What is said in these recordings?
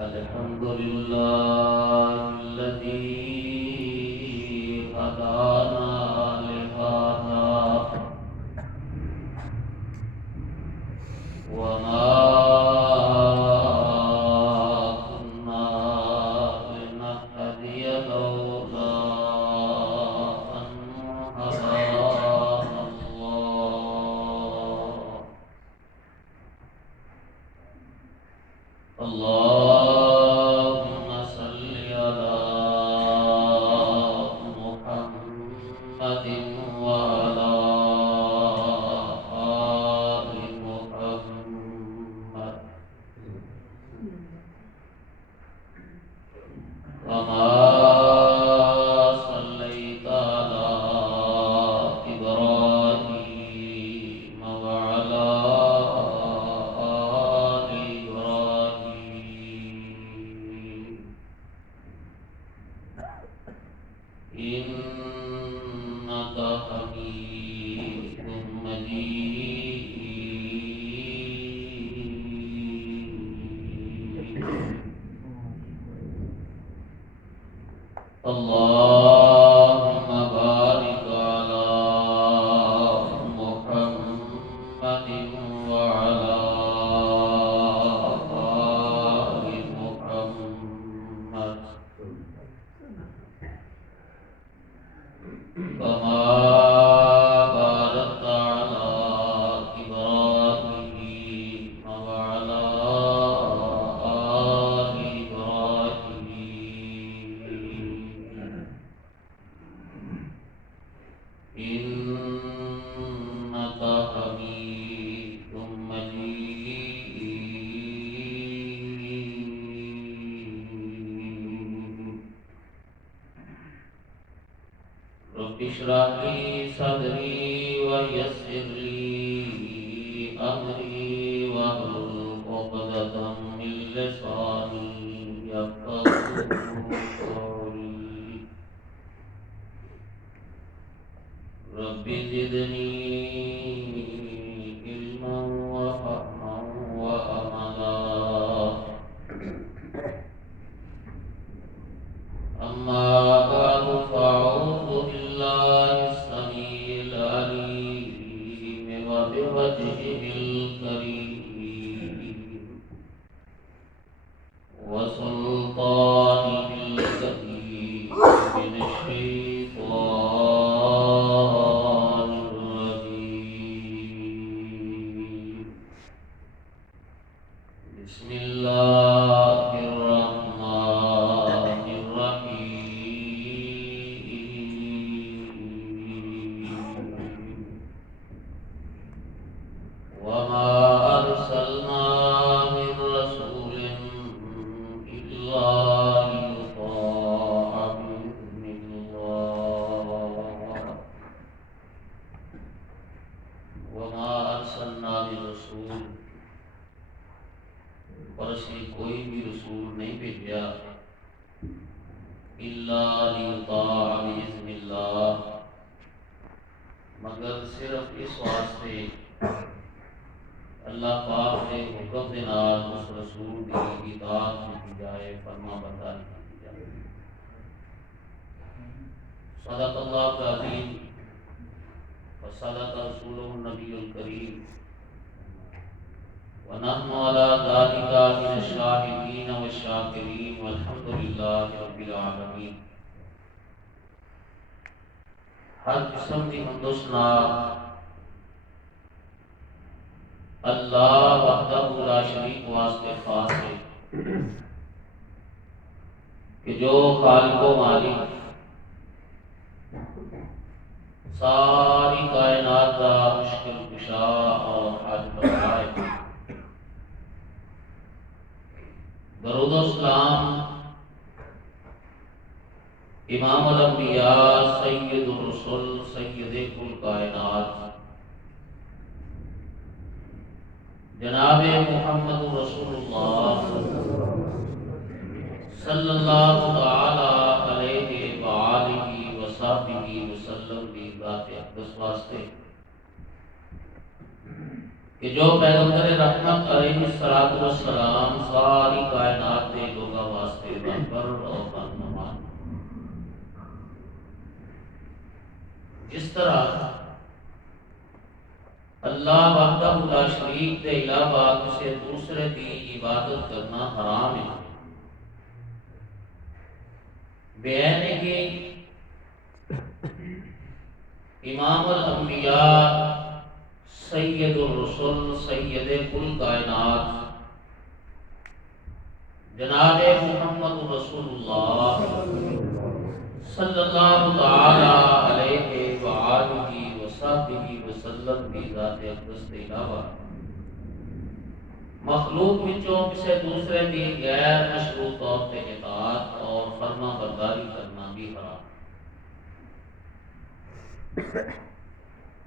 الحمد لله الذي هدانا لهذا وما كنا لنهتدي لولا أن هدانا اللهم صل على محمد وعلى آل محمد كما صليت على إبراهيم وعلى آل إبراهيم إنك حميد مجيد اللهم بارك على محمد وعلى آل محمد كما باركت على إبراهيم وعلى آل إبراهيم إنك حميد مجيد رب اشرح لي صدري ويسر لي أمري واحلل عقدة من لساني يفقهوا قولي رب زدني علما وفهما وأملا أما بعد فأعوذ بالله السميع العليم وبوجهه الكريم وسلطانه الكريم من الشيطان الرجيم بسم الله الرحمن الرحيم وما أرسلنا من رسول إلا ليطاع بإذن الله وما أرسلنا من رسول اور اسی کوئی بھی رسول نہیں بھیجا الا لیطاع باذن اللہ مگر صرف اس واسطے اللہ پاک کے حکم کے نال اس رسول کی اطاعت کی جائے فرما برداری کی جائے صدق اللہ العظیم وصدق رسوله النبی الکریم ونحن على ذلك من الشاهدين والشاكرين والحمد لله رب العالمين ہر قسم کی حمد و ثنا اللہ وحدہ لا شریک واسطے خاص ہے کہ جو خالق و مالک ساری کائنات کا مشکل کشا اور حاجت روا ہے درود و سلام امام الانبیاء سید الرسل سید کل کائنات جناب محمد رسول اللہ صلی اللہ تعالی علیہ وآلہ وصحبہ وسلم کی ذات اقدس واسطے کہ جو پیغمبر رحمت علیہ السلام ساری کائنات کے طرح اللہ وحدہ لا شریک کے علاوہ کسی دوسرے کی عبادت کرنا حرام ہے، بیان ہے کہ امام الانبیاء سید الرسل سید کل کائنات جناب محمد رسول اللہ صلی اللہ تعالی علیہ وآلہ وصحبہ وسلم کی ذات اقدس کے علاوہ مخلوق وچوں کسی دوسرے کی غیر مشروع طور پہ اطاعت اور فرما برداری کرنا بھی حرام۔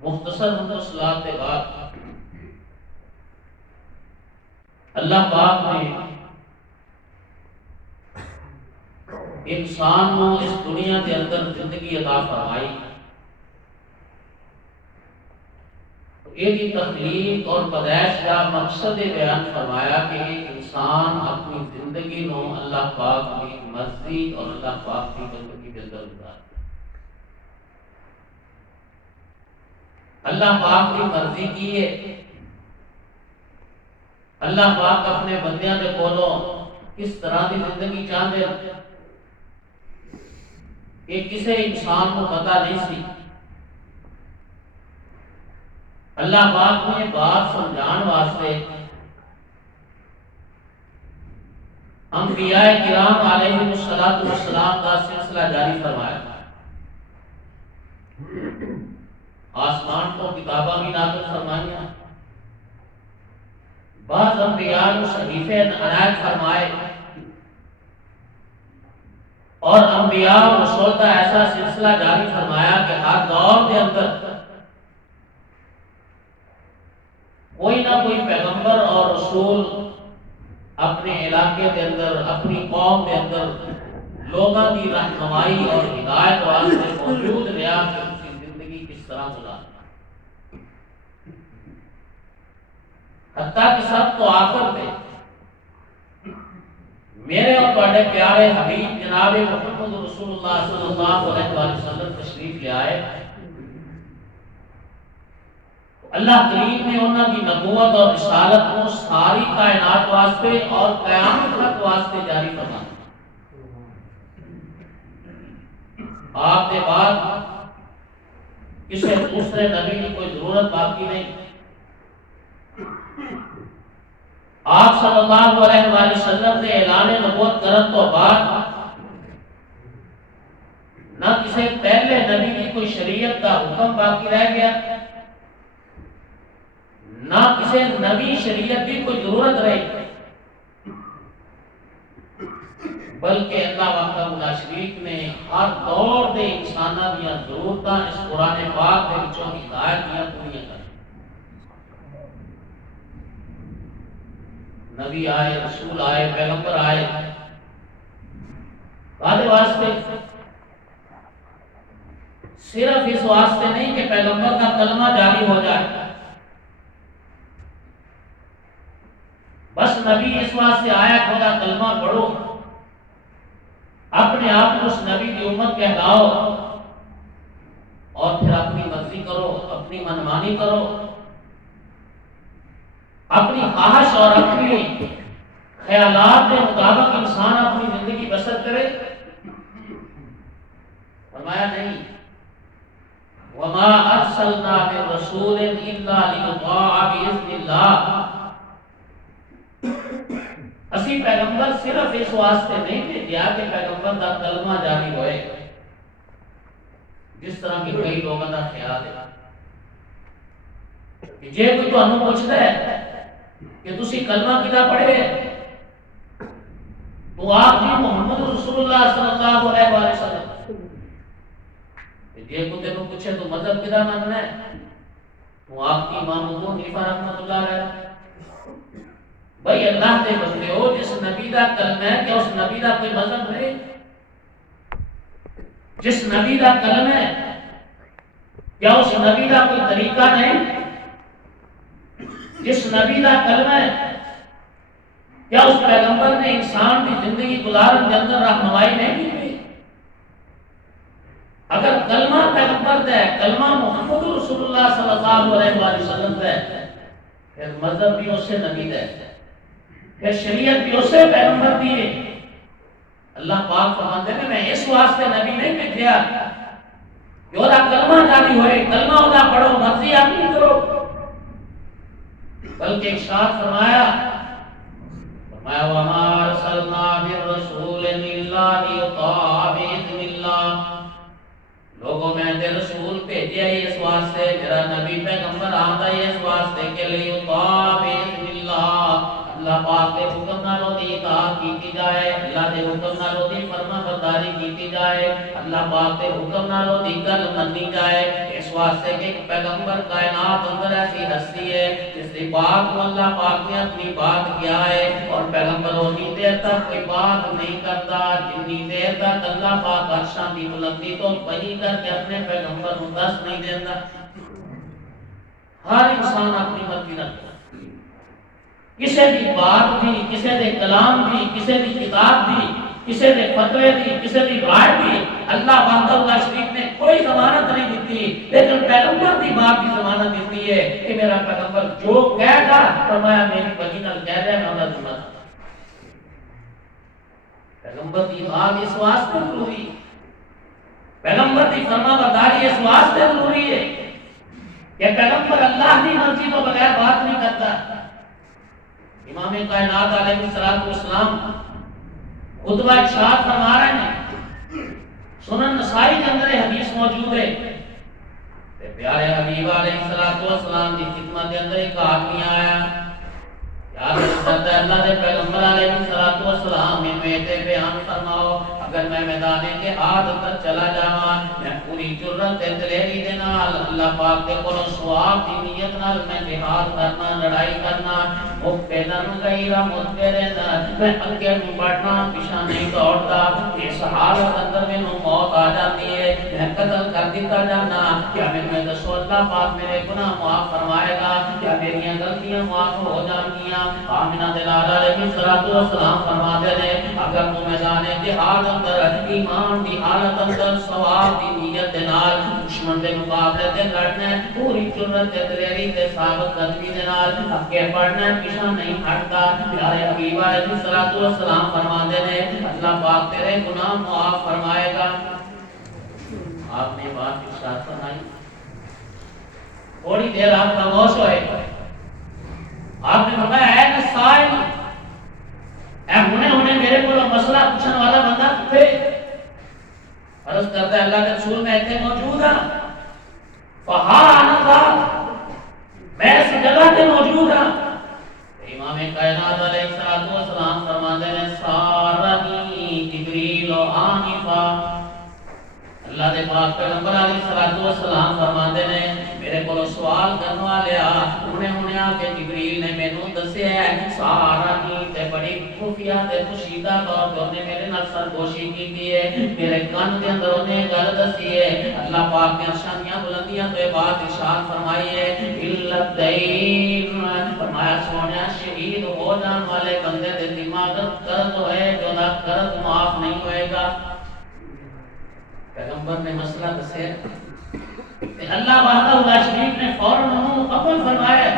مختصر صلاۃ کے بعد اللہ پاک نے انسان کو اس دنیا کے اندر زندگی عطا فرمائی، یہ تخلیق اور پیدائش کا مقصد بیان فرمایا کہ انسان اپنی زندگی نو اللہ پاک کی مرضی اور اللہ پاک کی بندگی کے اندر گزارے۔ اللہ پاک کی مرضی کی ہے، اللہ پاک اپنے بندیاں دے کولوں کس طرح کی زندگی چاہتے کہ کسی انسان کو پتہ نہیں سی۔ اللہ پاک نے بات سمجھان واسطے انبیاء کرام علیہ السلام کا سلسلہ جاری فرمایا، آسمان کو کتاباں بھی نازل فرمائیاں، بعض انبیاء کو صحیفے عنایت فرمائے، اور انبیاء و رسول کا ایسا سلسلہ جاری فرمایا کہ ہر دور کے اندر کوئی نہ کوئی پیغمبر اور رسول اپنے علاقے کے اندر اپنی قوم کے اندر لوگوں کی رہنمائی اور ہدایت واسطے موجود رہا کہ ان کی زندگی کس طرح گزارنا، حتیٰ کہ سب تو آخر پہ میرے اور بڑے پیارے حبیب جناب محمد رسول اللہ صلی اللہ علیہ وسلم تشریف لے آئے۔ اللہ کریم نے انہوں کی نبوت اور رسالت کو ساری کائنات واسطے اور قیامت تک واسطے جاری فرمایا۔ آپ کے بعد کسی دوسرے نبی کی کوئی ضرورت باقی نہیں۔ آپ صلی اللہ علیہ وآلہ وسلم سے اعلان نبوت کرن تو بعد نہ کسی پہلے نبی کی کوئی شریعت کا حکم باقی رہ گیا، نہ کسی نبی شریعت کی کوئی ضرورت رہی، بلکہ اللہ وحدہ لا شریک نے ہر دور دے انساناں دیاں ضرورتاں اس قرآن پاک دے وچوں ہدایت دیاں پوریاں کر۔ نبی آئے، رسول آئے، پیغمبر آئے، کہتے واسطے صرف اس واسطے نہیں کہ پیغمبر کا کلمہ جاری ہو جائے، بس نبی اس واسطے آیا خدا کلمہ پڑھو، اپنے آپ کو اس نبی کی امت کہلاؤ اور پھر اپنی مرضی کرو، اپنی منمانی کرو، اپنی خواہش اور اپنی خیالات کے مطابق انسان اپنی زندگی بسر کرے۔ فرمایا نہیں، وما ارسلنا من رسول الا ليطاع باذن اللہ، اسی پیغمبر صرف اس واسطے نہیں بھیجا کہ پیغمبر کا کلمہ جاری ہوئے، جس طرح کہ کئی لوگوں کا خیال ہے کہ جے کوئی تانوں پوچھدا ہے کہ تسی کلمہ کدا پڑھے تو آپ جی محمد رسول اللہ صلی اللہ علیہ وآلہ وسلم، جے کوئی تینوں پوچھے تو مذہب کدا ماننا ہے تو آپ کی امام ابو حنیفہ رحمۃ اللہ علیہ۔ بھائی اللہ دے بندے ہو، جس نبی دا کلمہ ہے کیا اس نبی دا کوئی مذہب ہے؟ جس نبی دا کلمہ ہے کیا اس نبی دا کوئی طریقہ نہیں؟ جس نبی دا کلمہ ہے کیا اس پیغمبر نے انسان کی زندگی گزارن کے اندر رہنمائی نہیں کی؟ اگر کلمہ پیغمبر دے، کلمہ محمد رسول اللہ صلی اللہ علیہ وآلہ وسلم دے، پھر مذہب بھی اسے نبی دے، پھر شریعت بھی اسے پیغمبر دیے۔ اللہ پاک فرماتے ہیں میں اس واسطے نبی نہیں بھیجا کہ وہ کلمہ جاری ہوئے، کلمہ ادا پڑھو، مرضی آپ نہیں کرو، بلکہ ارشاد فرمایا وَمَا أَرْسَلْنَا مِن رَّسُولٍ إِلَّا لِيُطَاعَ بِإِذْنِ اللَّهِ، لوگوں میں نے رسول بھیجے اس واسطے، میرا نبی پیغمبر آتا ہے اس واسطے کہ لِيُطَاعَ بِإِذْنِ اللَّهِ، اللہ پاک کے حکم نالوں دی اطاعت کیتی جائے، اللہ دے حکم نالوں دی فرما برداری کیتی جائے، اللہ پاک کے حکم نالوں دی گل منی جائے، اس واسطے کہ پیغمبر کائنات اندر ایسی ہستی ہے جس کی بات کو اللہ پاک نے اپنی بات کیا ہے، اور پیغمبر اتنی دیر تک کوئی بات نہیں کرتا جتنی دیر تک اللہ پاک عرشاں دی بلندی تو وحی کر کے اپنے پیغمبر کو دس نہیں دیتا۔ ہر انسان اپنی مرضی رکھتا، کسی دی بات دی، کسی دے کلام دی، کسی دی کتاب دی، کسی دے فتوے دی، کسی دی رائے دی، اللہ وحدہ اللہ شریف نے کوئی ضمانت نہیں دیتی، لیکن پیغمبر دی بات کی ضمانت دیتی ہے کہ میرا پیغمبر جو کہے گا فرمایا میری وحی نال کہہ دے میں انہاں ذمہ دار۔ پیغمبر دی بات اس واسطے ضروری ہے، پیغمبر دی فرما برداری اس واسطے ضروری ہے کہ پیغمبر اللہ کی مرضی تو بغیر بات نہیں کرتا۔ امام کائنات علیہ السلام خطبہ ارشاد فرما رہے ہیں، سنن نسائی کے اندر حدیث موجود ہے کہ پیارے حبیب علیہ السلام کی خدمت کے اندر ایک آدمی آیا، یا رسول اللہ دے پیغمبر علیہ السلام میں بیان فرماؤ اگر میں میدان جہاد اندر چلا جاواں میں پوری جرت تے دلیری دے نال اللہ پاک دے کولوں ثواب دی نیت نال میں جہاد کرنا، لڑائی کرنا، مقتدن غیر مدبرن، میں اگے نہیں بڑھنا پیچھے نہیں دوڑتا، اس حالت اندر مینوں موت آ جاتی ہے، میں قتل کر دتا جانا، کیا میں دسو اللہ پاک میرے گناہ معاف فرمائے گا، کیا میری غلطیاں معاف ہو جان گیاں؟ آمنہ دلال علیہ السلام فرماتے ہیں اگر تو میدان جہاد اندر ایمان دی حالت اندر ثواب دی نیت دے نال دشمن دے مقابلے تے لڑنا ہے، پوری جرت تے دلیری تے ثابت قدمی دے نال اگے بڑھنا ہے، پیچھے نہیں ہٹتا، پیارے حبیب علیہ السلام فرماتے ہیں اللہ پاک تیرے گناہ معاف فرمائے گا۔ آپ نے بات ارشاد فرمائی، تھوڑی دیر آپ خاموش ہوئے، آپ نے فرمایا اے نسائل، اے ہونے میرے کو مسئلہ پوچھنے والا بندہ تھے، عرض کرتا ہے اللہ کے رسول میں اتنے موجود ہاں، فہا آنا تھا میں اس جگہ پہ موجود ہاں، امام کائنات علیہ السلام فرماتے ہیں سارنی جبریل و آنفا، اللہ دے پاک پیغمبر علیہ السلام فرماتے ہیں میرے کو سوال کرنے والے ہونے آ کے جبریل نے مینوں دسیا ہے سارا کی تے بڑی خفیہ تے پوشیدہ طور پہ انہیں میرے نال سرگوشی کی ہے، میرے کان کے اندر انہیں گل دسی ہے، اللہ پاک نے شانیاں بلندیاں تو بات ارشاد فرمائی ہے علت دین، فرمایا سونے شہید ہو جان والے بندے دے دماغ قرض ہوئے جو نہ قرض معاف نہیں ہوئے گا۔ پیغمبر نے مسئلہ دسیا، اللہ وحدہ اللہ شریف نے فوراً انہوں قبول فرمایا،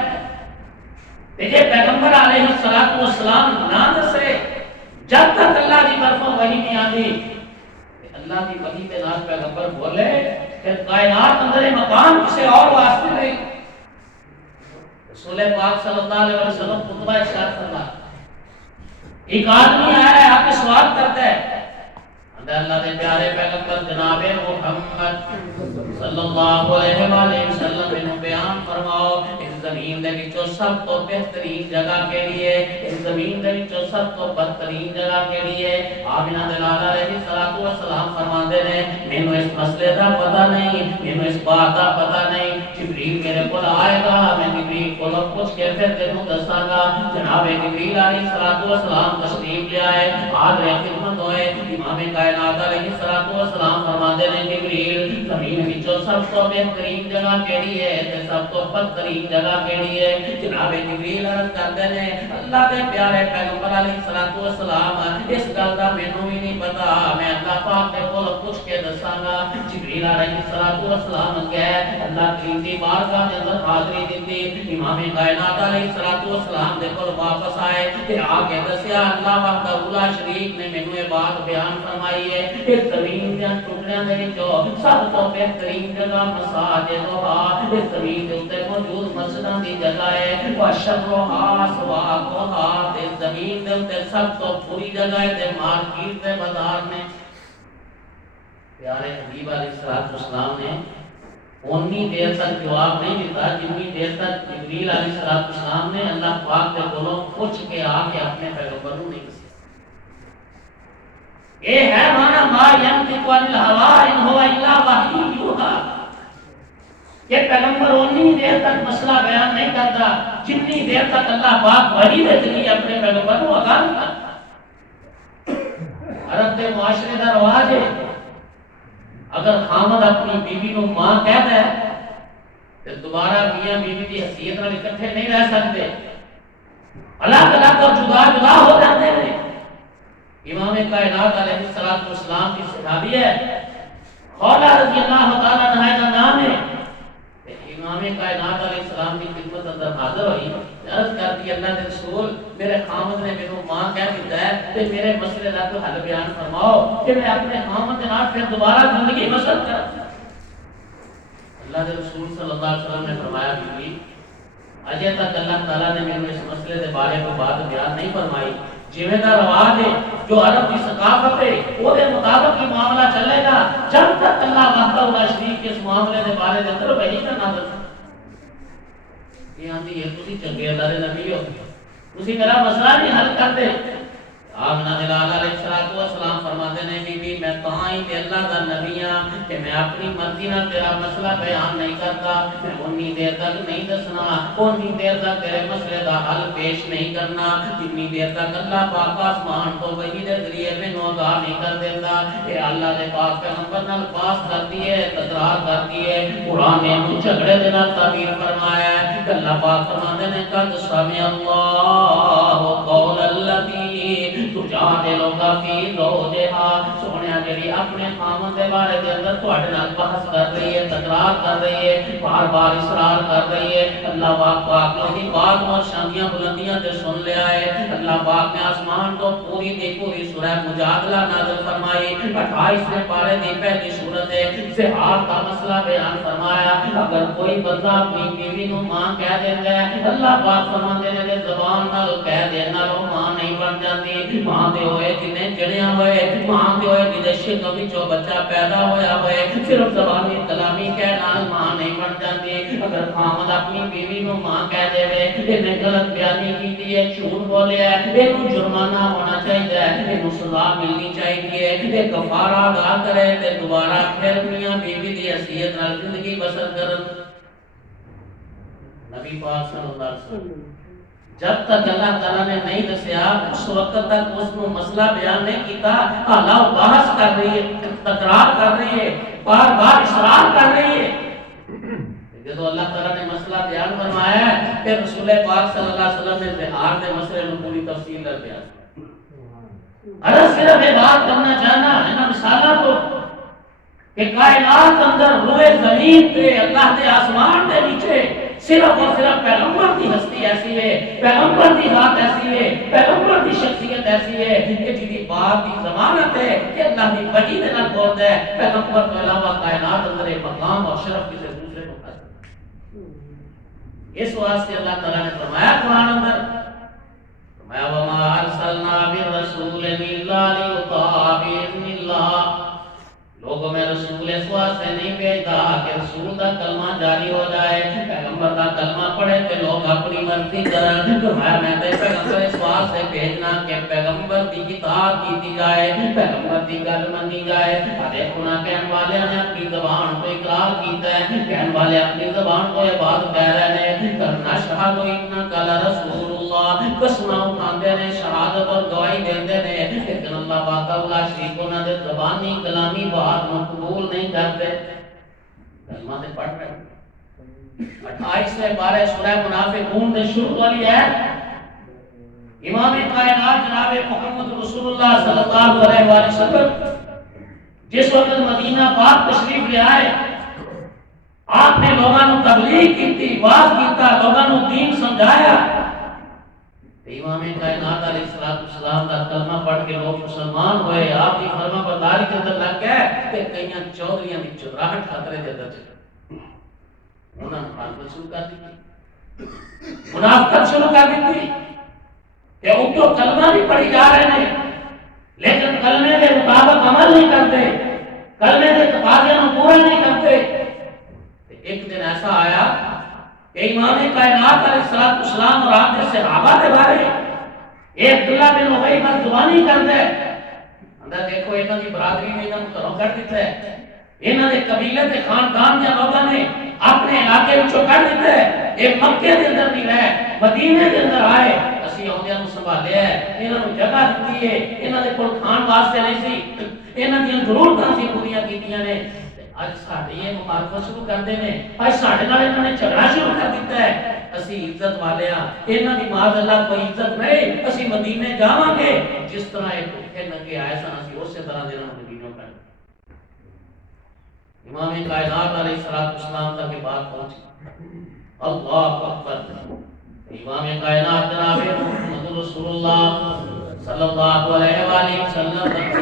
یہ پیغمبر علیہ السلام نہ دسے جب تک اللہ کی طرفوں وحی نہیں آتی، اللہ کی وحی کے نال پیغمبر بولے کہ کائنات اندر مقام کسی اور واسطے نہیں۔ رسول پاک صلی اللہ علیہ وسلم خطبہ ارشاد فرما، ایک آدمی آیا ہے آپ کے سوال کرتا ہے، اللہ دے پیارے پیغمبر جناب محمد صلی اللہ علیہ وآلہ وسلم نے بیان فرماؤ اس زمین دے وچوں سب تو بہترین جگہ کے لیے، اس زمین دے وچوں سب تو بدترین جگہ کے لیے، آمنہ دلال علیہ السلام فرماتے ہیں مینوں اس مسئلے دا پتہ نہیں، مینوں اس بات دا پتہ نہیں، جبریل میرے کول آئے گا، میں جبریل کو پوچھ کے پھر تینوں دساں گا۔ جناب جبریل علیہ السلام تشریف لے آئے، حاضر خدمت ہوئے، امام کائنات علیہ الصلوۃ والسلام فرماتے ہیں جبریل زمین وچوں سب تو بہترین جگہ کیڑی ہے تے سب تو بدترین جگہ کیڑی ہے؟ جناب جبریل عرض کرتے ہیں اللہ دے پیارے پیغمبر علیہ الصلوۃ والسلام اس گل دا مینوں بھی نہیں پتا، میں اللہ پاک دے کول پوچھ کے دساں گا۔ جبریل علیہ الصلوۃ والسلام کہے اللہ کریم دی بارگاہ دے اندر حاضری دتی، امام کائنات علیہ الصلوۃ والسلام دے کول واپس آئے تے آ کے دسیا اللہ وحدہ لا شریک نے مینوں یہ بات بیان فرمائی ہے کہ زمین دے ٹکڑیاں دے وچوں سب تو بہترین جگہ مساجد ہے، اس زمین دے اوپر موجود مسجداں دی جگہ ہے، وشرھا سواقھا، تے زمین دے اوپر سب تو بری جگہ ہے تے مارکیٹ تے بازار نے۔ پیارے حبیب علیہ الصلوۃ والسلام نے اتنی دیر تک جواب نہیں دیتا جتنی دیر تک جبریل علیہ الصلوۃ والسلام نے اللہ پاک کے کولوں پوچھ کے آ کے اپنے پیغمبر کو نہیں دسیا۔ یہ ہے مانا ما ینطق عن الهوى ان هو الا وحی یوحی، یہ پیغمبر اتنی دیر تک مسئلہ بیان نہیں کرتا جتنی دیر تک اللہ پاک وحی دے ذریعے اپنے پیغمبر کو آگاہ نہیں کرتا۔ عرب کے معاشرے کا رواج ہے اگر خامد اپنی بیوی کو ماں کہتا ہے تو دوبارہ میاں بیوی کی حیثیت نال اکٹھے نہیں رہ سکتے، الگ الگ اور جدا جدا ہو جاتے ہیں۔ امام کائنات علیہ الصلوۃ والسلام کی صحابی ہے خولہ رضی اللہ تعالی عنہا کا نام ہے، امام کائنات علیہ السلام کی خدمت اندر حاضر ہوئی، عرض کرتی اللہ کے رسول میرے خامد نے میرے ماں کہہ دیتا ہے کہ میرے مسئلے کا کوئی حل بیان فرماؤ کہ میں اپنے خامد کے نام پھر دوبارہ زندگی بسر کروں۔ اللہ کے رسول صلی اللہ علیہ وسلم نے فرمایا بیوی اجے تک اللہ تعالیٰ نے میرے اس مسئلے کے بارے میں بات بیان نہیں فرمائی، جویں دا رواج ہے جو عرب کی ثقافت ہے وہ دے مطابق ہی معاملہ چلے گا جب تک اللہ وحدہ لا شریک کے اس معاملے کے بارے میں اندر وحی نہ نازل۔ یہ آندی ہے تسی چنگے اللہ دے نبی ہو، تسی میرا مسئلہ نہیں حل کر دے۔ آمنہ دلال علیہ الصلوۃ والسلام فرماتے ہیں بی بی میں تائیں تے اللہ دا نبی ہاں کہ میں اپنی مرضی نال تیرا مسئلہ بیان نہیں کرتا، میں اتنی دیر تک نہیں دسنا، اتنی دیر تک تیرے مسئلے دا حل پیش نہیں کرنا جتنی دیر تک اللہ پاک آسمان تو وحی دے ذریعے مینوں آگاہ نہیں کر دیتا۔ اے اللہ دے پاک پیغمبر نال پاس کرتی ہے، تکرار کرتی ہے، قرآن نے ہم جھگڑے دے نال تعبیر فرمایا ہے کہ اللہ پاک فرماتے ہیں قد سمع اللہ قول الذی تجادلک فی زوجہا، سونیا جڑی اپنے خاوند دے بارے دے اندر تواڈے نال بحث کر رہی ہے، تکرار کر رہی ہے، بار بار اصرار کر رہی ہے، اللہ پاک نے دی بات اور شاندیاں بلندیاں تے سن لیا ہے۔ اللہ پاک نے آسمان تو پوری دی پوری سورہ مجادلہ نازل فرمائی، 28ویں پارے دی پہلی سورت ہے، زہار کا مسئلہ بیان فرمایا۔ اگر کوئی بندہ اپنی بیوی نو ماں کہہ دیتا ہے اللہ پاک فرماتے ہیں کہ زبان نال کہہ دین نال ماں نہیں بن جاتی، ماں دے ہوئے جنہیں جڑیاں ہوئے، ماں دے ہوئے جدے شک وچوں بچہ پیدا ہویا ہوئے، صرف زبانی کلامی کہہ نال ماں نہیں بن جاتی۔ اگر خامد اپنی بیوی نو ماں کہہ دے انہیں غلط بیانی کیتی ہے، جھوٹ بولیا ہے، انہوں جرمانہ ہونا چاہیے، انہوں سزا ملنی چاہیے، یہ کفارہ ادا کرے تے دوبارہ پھر میاں بیوی دی حیثیت نال زندگی بسر کرن۔ نبی پاک صلی اللہ علیہ وسلم جب تک اللہ تعالیٰ نے نہیں دسیا اس وقت تک اس کو مسئلہ بیان نہیں کیتا، اللہ بحث کر رہی ہے، تکرار کر رہی ہے، بار بار اصرار کر رہی ہے۔ جب اللہ تعالیٰ نے مسئلہ بیان فرمایا ہے پھر رسول پاک صلی اللہ علیہ وسلم نے زہار کے مسئلے میں پوری تفصیل کر دیا۔ اگر صرف یہ بات کرنا چاہنا ہے نا مثالہ تو کہ کائنات اندر روئے زمین پہ اللہ کے آسمان کے نیچے صرف اور صرف پیغمبر کی ہستی ایسی ہے، پیغمبر کی ذات ایسی ہے، پیغمبر کی شخصیت ایسی ہے کہ جی بات کی ضمانت ہے کہ اللہ کی وحی دے نال بولتا ہے، پیغمبر کے علاوہ کائنات اندر ایک مقام اور شرف کسی دوسرے کو حاصل۔ اس واسطے اللہ تعالیٰ نے فرمایا قرآن اندر فرمایا وما ارسلنا بالرسول الا لیطاع باذن اللہ، لوگوں میں رسول اس واسطے نہیں بھیجتا کہ رسول کا کلمہ جاری ہو جائے، پیغمبر کا کلمہ پڑھے تے لوگ اپنی مرضی کرن۔ میں تے پیغمبر اس واسطے بھیجنا کہ پیغمبر کی اطاعت کی جائے، پیغمبر کی گل منی جائے۔ دیکھو نا کہنے والے نے اپنی زبان کو اقرار کیتا ہے، کہنے والے اپنی زبان کو یہ بات کہہ رہے ہیں کرنا شہادو انک لرسول اللہ، قسم اٹھاندے نے شہادت اور گواہی دیندے نے لیکن اللہ پاک اللہ شریف انہاں دے زبانی کلامی بات نو قبول نہیں کرتے کلمہ تے پڑھ رہے 28 سے 12 سورہ منافقون دے شروع والی ہے امام کائنات جناب محمد رسول اللہ صلی اللہ علیہ وآلہ وسلم جس وقت مدینہ پاک تشریف لے آئے آپ نے لوگوں کو تبلیغ کی تھی واز کیتا لوگوں کو دین سمجھایا امام کائنات علیہ السلام کا کلمہ پڑھ کے لوگ مسلمان ہوئے آپ کی فرما برداری کے اندر لگ گئے کہ کئیاں چودھریاں دی چودراہٹ خطرے کے اندر چل انہوں نے مخالفت شروع کر دی منافقت شروع کر دی تھی کہ ان کو کلمہ بھی پڑھی جا رہے ہیں لیکن کلمے کے مطابق عمل نہیں کرتے کلمے کے تقاضے کو پورا نہیں کرتے ایک دن ایسا آیا کہ امام کائنات علیہ السلام اور آپ کے صحابہ کے بارے ایک عبداللہ بن ابی پر زبانی کر دے اندر دیکھو انہاں دی برادری میں انہاں کو کر دیتا ہے انہاں دے قبیلے کے خاندان کے لوگوں نے اپنے علاقے وچوں کر دیتا ہے یہ مکے دے اندر نہیں رہے مدینے کے اندر آئے اسی اوندیاں نوں سنبھالیا ہے انہاں نوں جگہ دتی ہے انہاں دے کول کھان واسطے نہیں سی انہاں دی ضرورتاں سی پوریاں کیتیاں نے اج ساڈے یہ مخالفت شروع کردے نے اج ساڈے نال انہاں نے جھگڑا شروع کر دیتا ہے اسی عزت والے ہاں انہاں دی معاذ اللہ کوئی عزت نہیں اسی مدینے جاواں گے جس طرح ایک بھوکے ننگے آئے سن اسی اسی طرح دے نال مدینے کر امام کائنات علیہ السلام تک یہ بات پہنچی اللہ اکبر امام کائنات جناب محمد رسول اللہ صلی اللہ علیہ وآلہ وسلم تک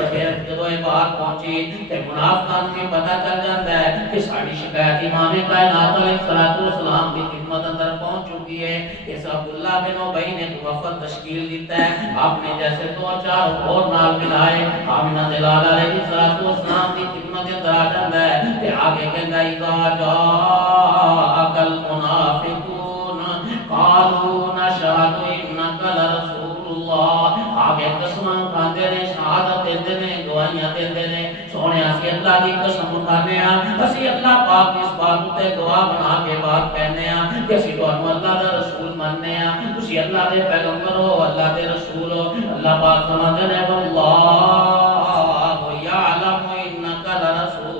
جب یہ بات پہنچی کہ منافقان کو پتہ چل جاتا ہے کہ ساری شکایت امام کائنات علیہ السلام کی خدمت اندر پہنچ چکی ہے اس عبداللہ بن ابی نے وفد تشکیل دیتا ہے آپ نے جیسے دو چار اور نال ملائے آمنہ دلال علیہ السلام کی خدمت اندر آ جاتا ہے کہ آگے کہتا ہے اذا جاءک المنافقون قالوا نشهد انک لرسول اللہ آگے قسم کھاندے نے شہادت دیندے نے گواہیاں دیندے نے سونے اسی اللہ دی قسم اٹھانے ہاں اسی اللہ پاک اس بات تے گواہ بنا کے بات کہنے ہاں کہ اسی تانوں اللہ دا رسول مننے ہاں تسی اللہ دے پیغمبر ہو اللہ دے رسول ہو اللہ پاک فرماتے ہیں واللہ یعلم انک لرسول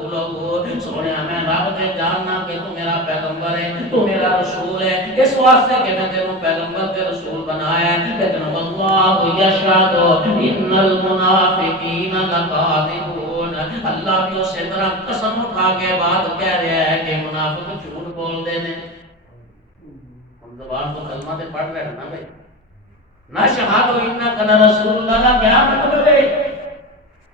سونے میں رب دے جاننا کہ تو میرا پیغمبر ہے تو میرا رسول ہے اس واسطے کہ میں تینوں پیغمبر تے رسول بنایا ہے لیکن واللہ یشہد ان المنافقین لکاذبون اللہ بھی اسی طرح قسم اٹھا کے بات کہہ رہا ہے کہ منافق جھوٹ بول دے نے ہم زبان تو کلمہ تے پڑھ رہے ہیں نا بھائی نشہد انک لرسول اللہ کا کیا مطلب ہے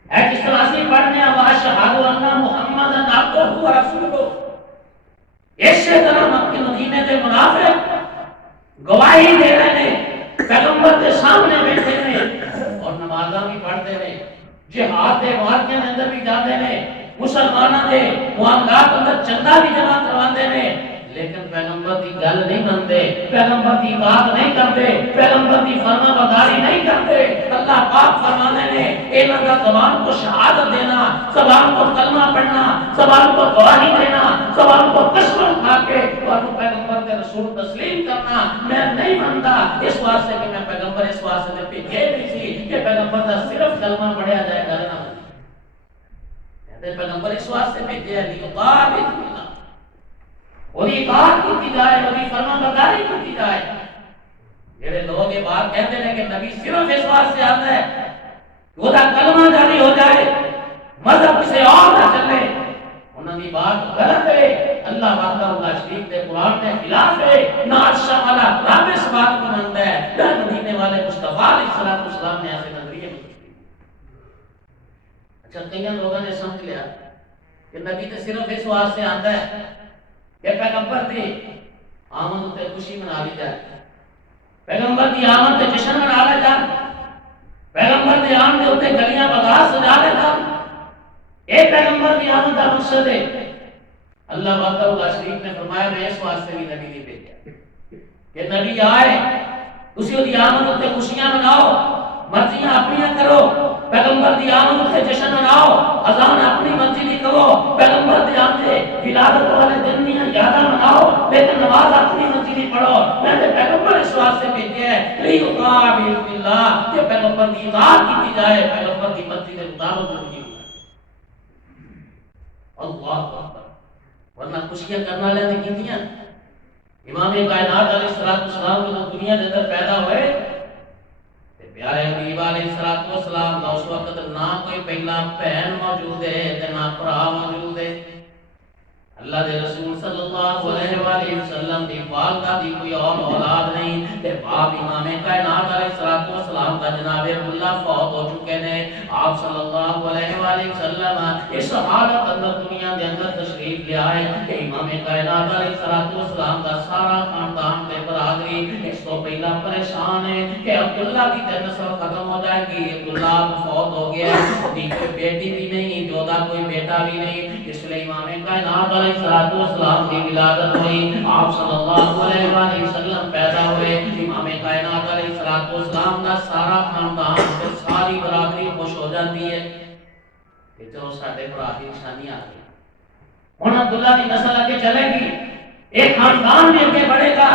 اے جس طرح سے پڑھنے ہیں واشہد ان محمد عبدہ و رسولہ اسی طرح مکہ مدینے کے منافق گواہی دے رہے ہیں پیغمبر کے سامنے بیٹھے ہیں اور نمازاں بھی پڑھتے ہیں جہاد کے مارکے کے اندر بھی جاتے ہیں مسلمانوں کے معاملات اندر چندہ بھی جمع کرواتے ہیں لیکن پیغمبر کی گل نہیں منتے پیغمبر کی بات نہیں کرتے پیغمبر کی فرما برداری نہیں کرتے اللہ پاک فرمانے نے انہاں کا زبان کو شہادت دینا زبان کو کلمہ پڑھنا زبان کو گواہی دینا زبان کو قسم اٹھا کے اور پیغمبر کے رسول تسلیم کرنا میں نہیں مانتا اس واسطے کہ میں پیغمبر اس واسطے نے بھیجے نہیں سی کہ پیغمبر کا صرف کلمہ پڑھیا جائے گا نہ کہتے پیغمبر اس واسطے بھیجے نہیں اللہ وہی اطاعت کی جائے وہی فرما برداری کی جائے جڑے لوگ یہ بات کہتے ہیں کہ نبی صرف اس واسطے آتا ہے کہ وہ کلمہ جاری ہو جائے مذہب سے اور نہ چلے انہوں کی بات غلط ہے اللہ وحدہ اللہ شریف کے قرآن کے خلاف ہے نہ عرشہ والا رب اس بات کو مانتا ہے نہ مدینے والے مصطفیٰ علیہ السلام نے ایسے نظریے میں اچھا کئی لوگوں نے سمجھ لیا کہ نبی تو صرف اس واسطے آتا ہے کہ پیغمبر دی آمد تے خوشی منا لی جائے پیغمبر دی آمد تے جشن منا لے جائے پیغمبر دی آمد تے گلیاں بازار سجا لے جائے اے پیغمبر دی آمد کا مقصد ہے اللہ وحدہ اللہ شریف نے فرمایا میں اس واسطے بھی نبی نہیں بھیجا کہ نبی آئے اسی دی آمد تے خوشیاں مناؤ مرضیاں اپنیاں کرو پیغمبر دی آمد تے جشن مناؤ اذان اپنی مرضی دی کرو پیغمبر دی آمد ولادت والے دن دی یاداں مناؤ لیکن نماز اپنی مرضی دی پڑھو میں نے پیغمبر اس واسطے بھیجا ہے پیغمبر کی اطاعت کی جائے، پیغمبر کی مرضی کے مطابق زندگی گزارے۔ اللہ اکبر، ورنہ خوشیاں کرنا لے نے کیتیاں۔ امام کائنات علیہ السلام کو دنیا کے اندر پیدا ہوئے تے پیارے حبیب علیہ السلام دا اس وقت نہ کوئی پہلا بہن موجود ہے تے نہ بھرا موجود ہے۔ اللہ دے رسول صلی اللہ علیہ وآلہ وسلم دی والدہ دی کوئی اور اولاد نہیں تے باپ امام کائنات علیہ السلام کا جناب اللہ فوت ہو چکے نے۔ آپ صلی اللہ علیہ وآلہ وسلم اس حالت اندر دنیا دے اندر تشریف لے آئے کہ امام کائنات علیہ السلام کا سارا خاندان تے برادری اس کو پہلا پریشان ہے کہ عبداللہ کی تے نسل ختم ہو جائے گی، عبداللہ فوت ہو گیا، کوئی بیٹی بھی نہیں، جودا کوئی بیٹا بھی نہیں، اس لیے امام کائنات علیہ السلام کی ولادت ہوئی، آپ صلی اللہ علیہ وآلہ وسلم پیدا ہوئے، امام کائنات علیہ السلام کا سارا خاندان تے ساری برادری خوش ہو جاتی ہے کہ چلو ساڈے بھرا دی نشانی آ گئی، ہن عبداللہ کی نسل اگے چلے گی، ایک خاندان بھی اگے بڑھے گا،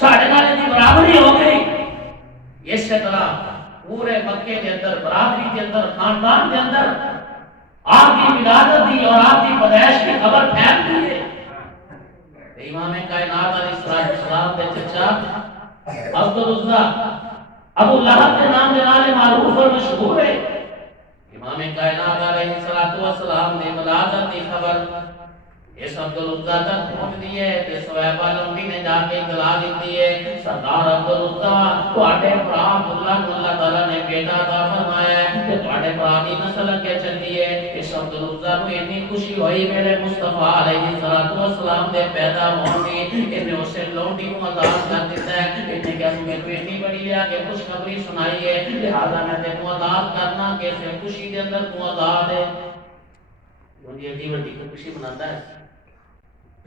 ساڈے نال دی برابری ہو گئی۔ اس طرح پورے مکے کے اندر، برادری کے اندر، خاندان کے اندر آپ کی ولادت دی اور آپ کی پیدائش کی خبر پھیلتی ہے۔ امام کائنات علیہ السلام کے چچا عبد العزا ابو لہب کے نام کے نال معروف اور مشہور ہے۔ امام کائنات علیہ السلام نے ولادت کی خبر اس عبد العزا تک پہنچتی ہے تے صہیبہ لمبی نے جا کے اطلاع دیتی ہے، سردار عبد العزا تواڈے بھرا عبداللہ کو اللہ تعالیٰ نے بیٹا عطا فرمایا ہے تے تواڈے بھرا دی نسل اگے چلدی ہے۔ اس عبد العزا کو اتنی خوشی ہوئی میرے مصطفیٰ علیہ السلام دے پیدا ہون دی، انہیں اسے لونڈی کو آزاد کر دیتا ہے، انہیں کہ میں کو اتنی بڑی لیا کہ خوشخبری سنائی ہے، لہذا میں تے کو آزاد کرنا کہ اسے خوشی دے اندر تو آزاد ہے۔ یہ ایڈی بڑی خوشی مناتا ہے،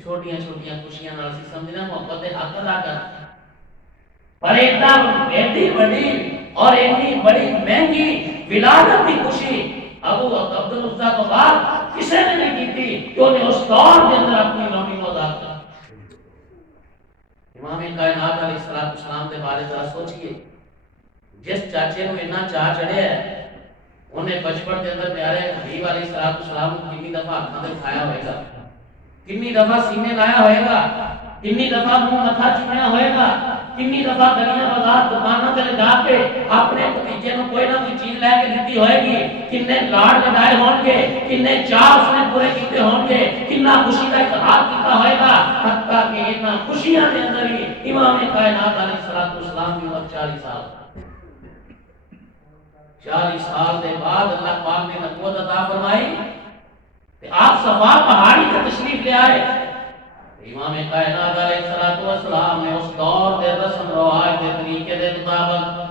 چھوٹیاں چھوٹیاں خوشیاں نال سی سمجھنا محبت دے حق ادا کر، پر ایک دم ایڈی بڑی اور اتنی بڑی مہنگی ولادت کی خوشی ابو عبد العزا کو بعد کسی نے نہیں کی تھی کہ انہیں اس دور کے اندر اپنی لونڈی کو آزاد کر۔ امام کائنات علیہ السلام کے بارے ذرا سوچئے، جس چاچے کو اتنا چاہ چڑھیا ہے انہیں بچپن کے اندر پیارے حبیب علیہ السلام کو کتنی دفعہ ہاتھوں سے کھایا ہوئے گا، کتنی دفعہ سینے لایا ہوئے گا، کتنی دفعہ منہ متھا چومیا ہوئے گا، کتنی دفعہ گلیاں بازار دکانوں تے جا کے اپنے بھتیجے کو کوئی نہ کوئی چیز لے کے دیتی ہوئے گی، کتنے لاڑ لگائے ہون گے، کتنے چاہ اس نے پورے کیتے ہون گے، کتنا خوشی کا اظہار کیتا ہوئے گا، حتیٰ کہ اتنا خوشیاں کے اندر ہی امام کائنات علیہ السلام کی عمر 40 سال 40 سال کے بعد اللہ پاک نے نبوت عطا فرمائی کہ آپ صفا پہاڑی سے تشریف لے آئے۔ امام کائنات علیہ السلام نے اس دور کے رسم رواج کے طریقے کے مطابق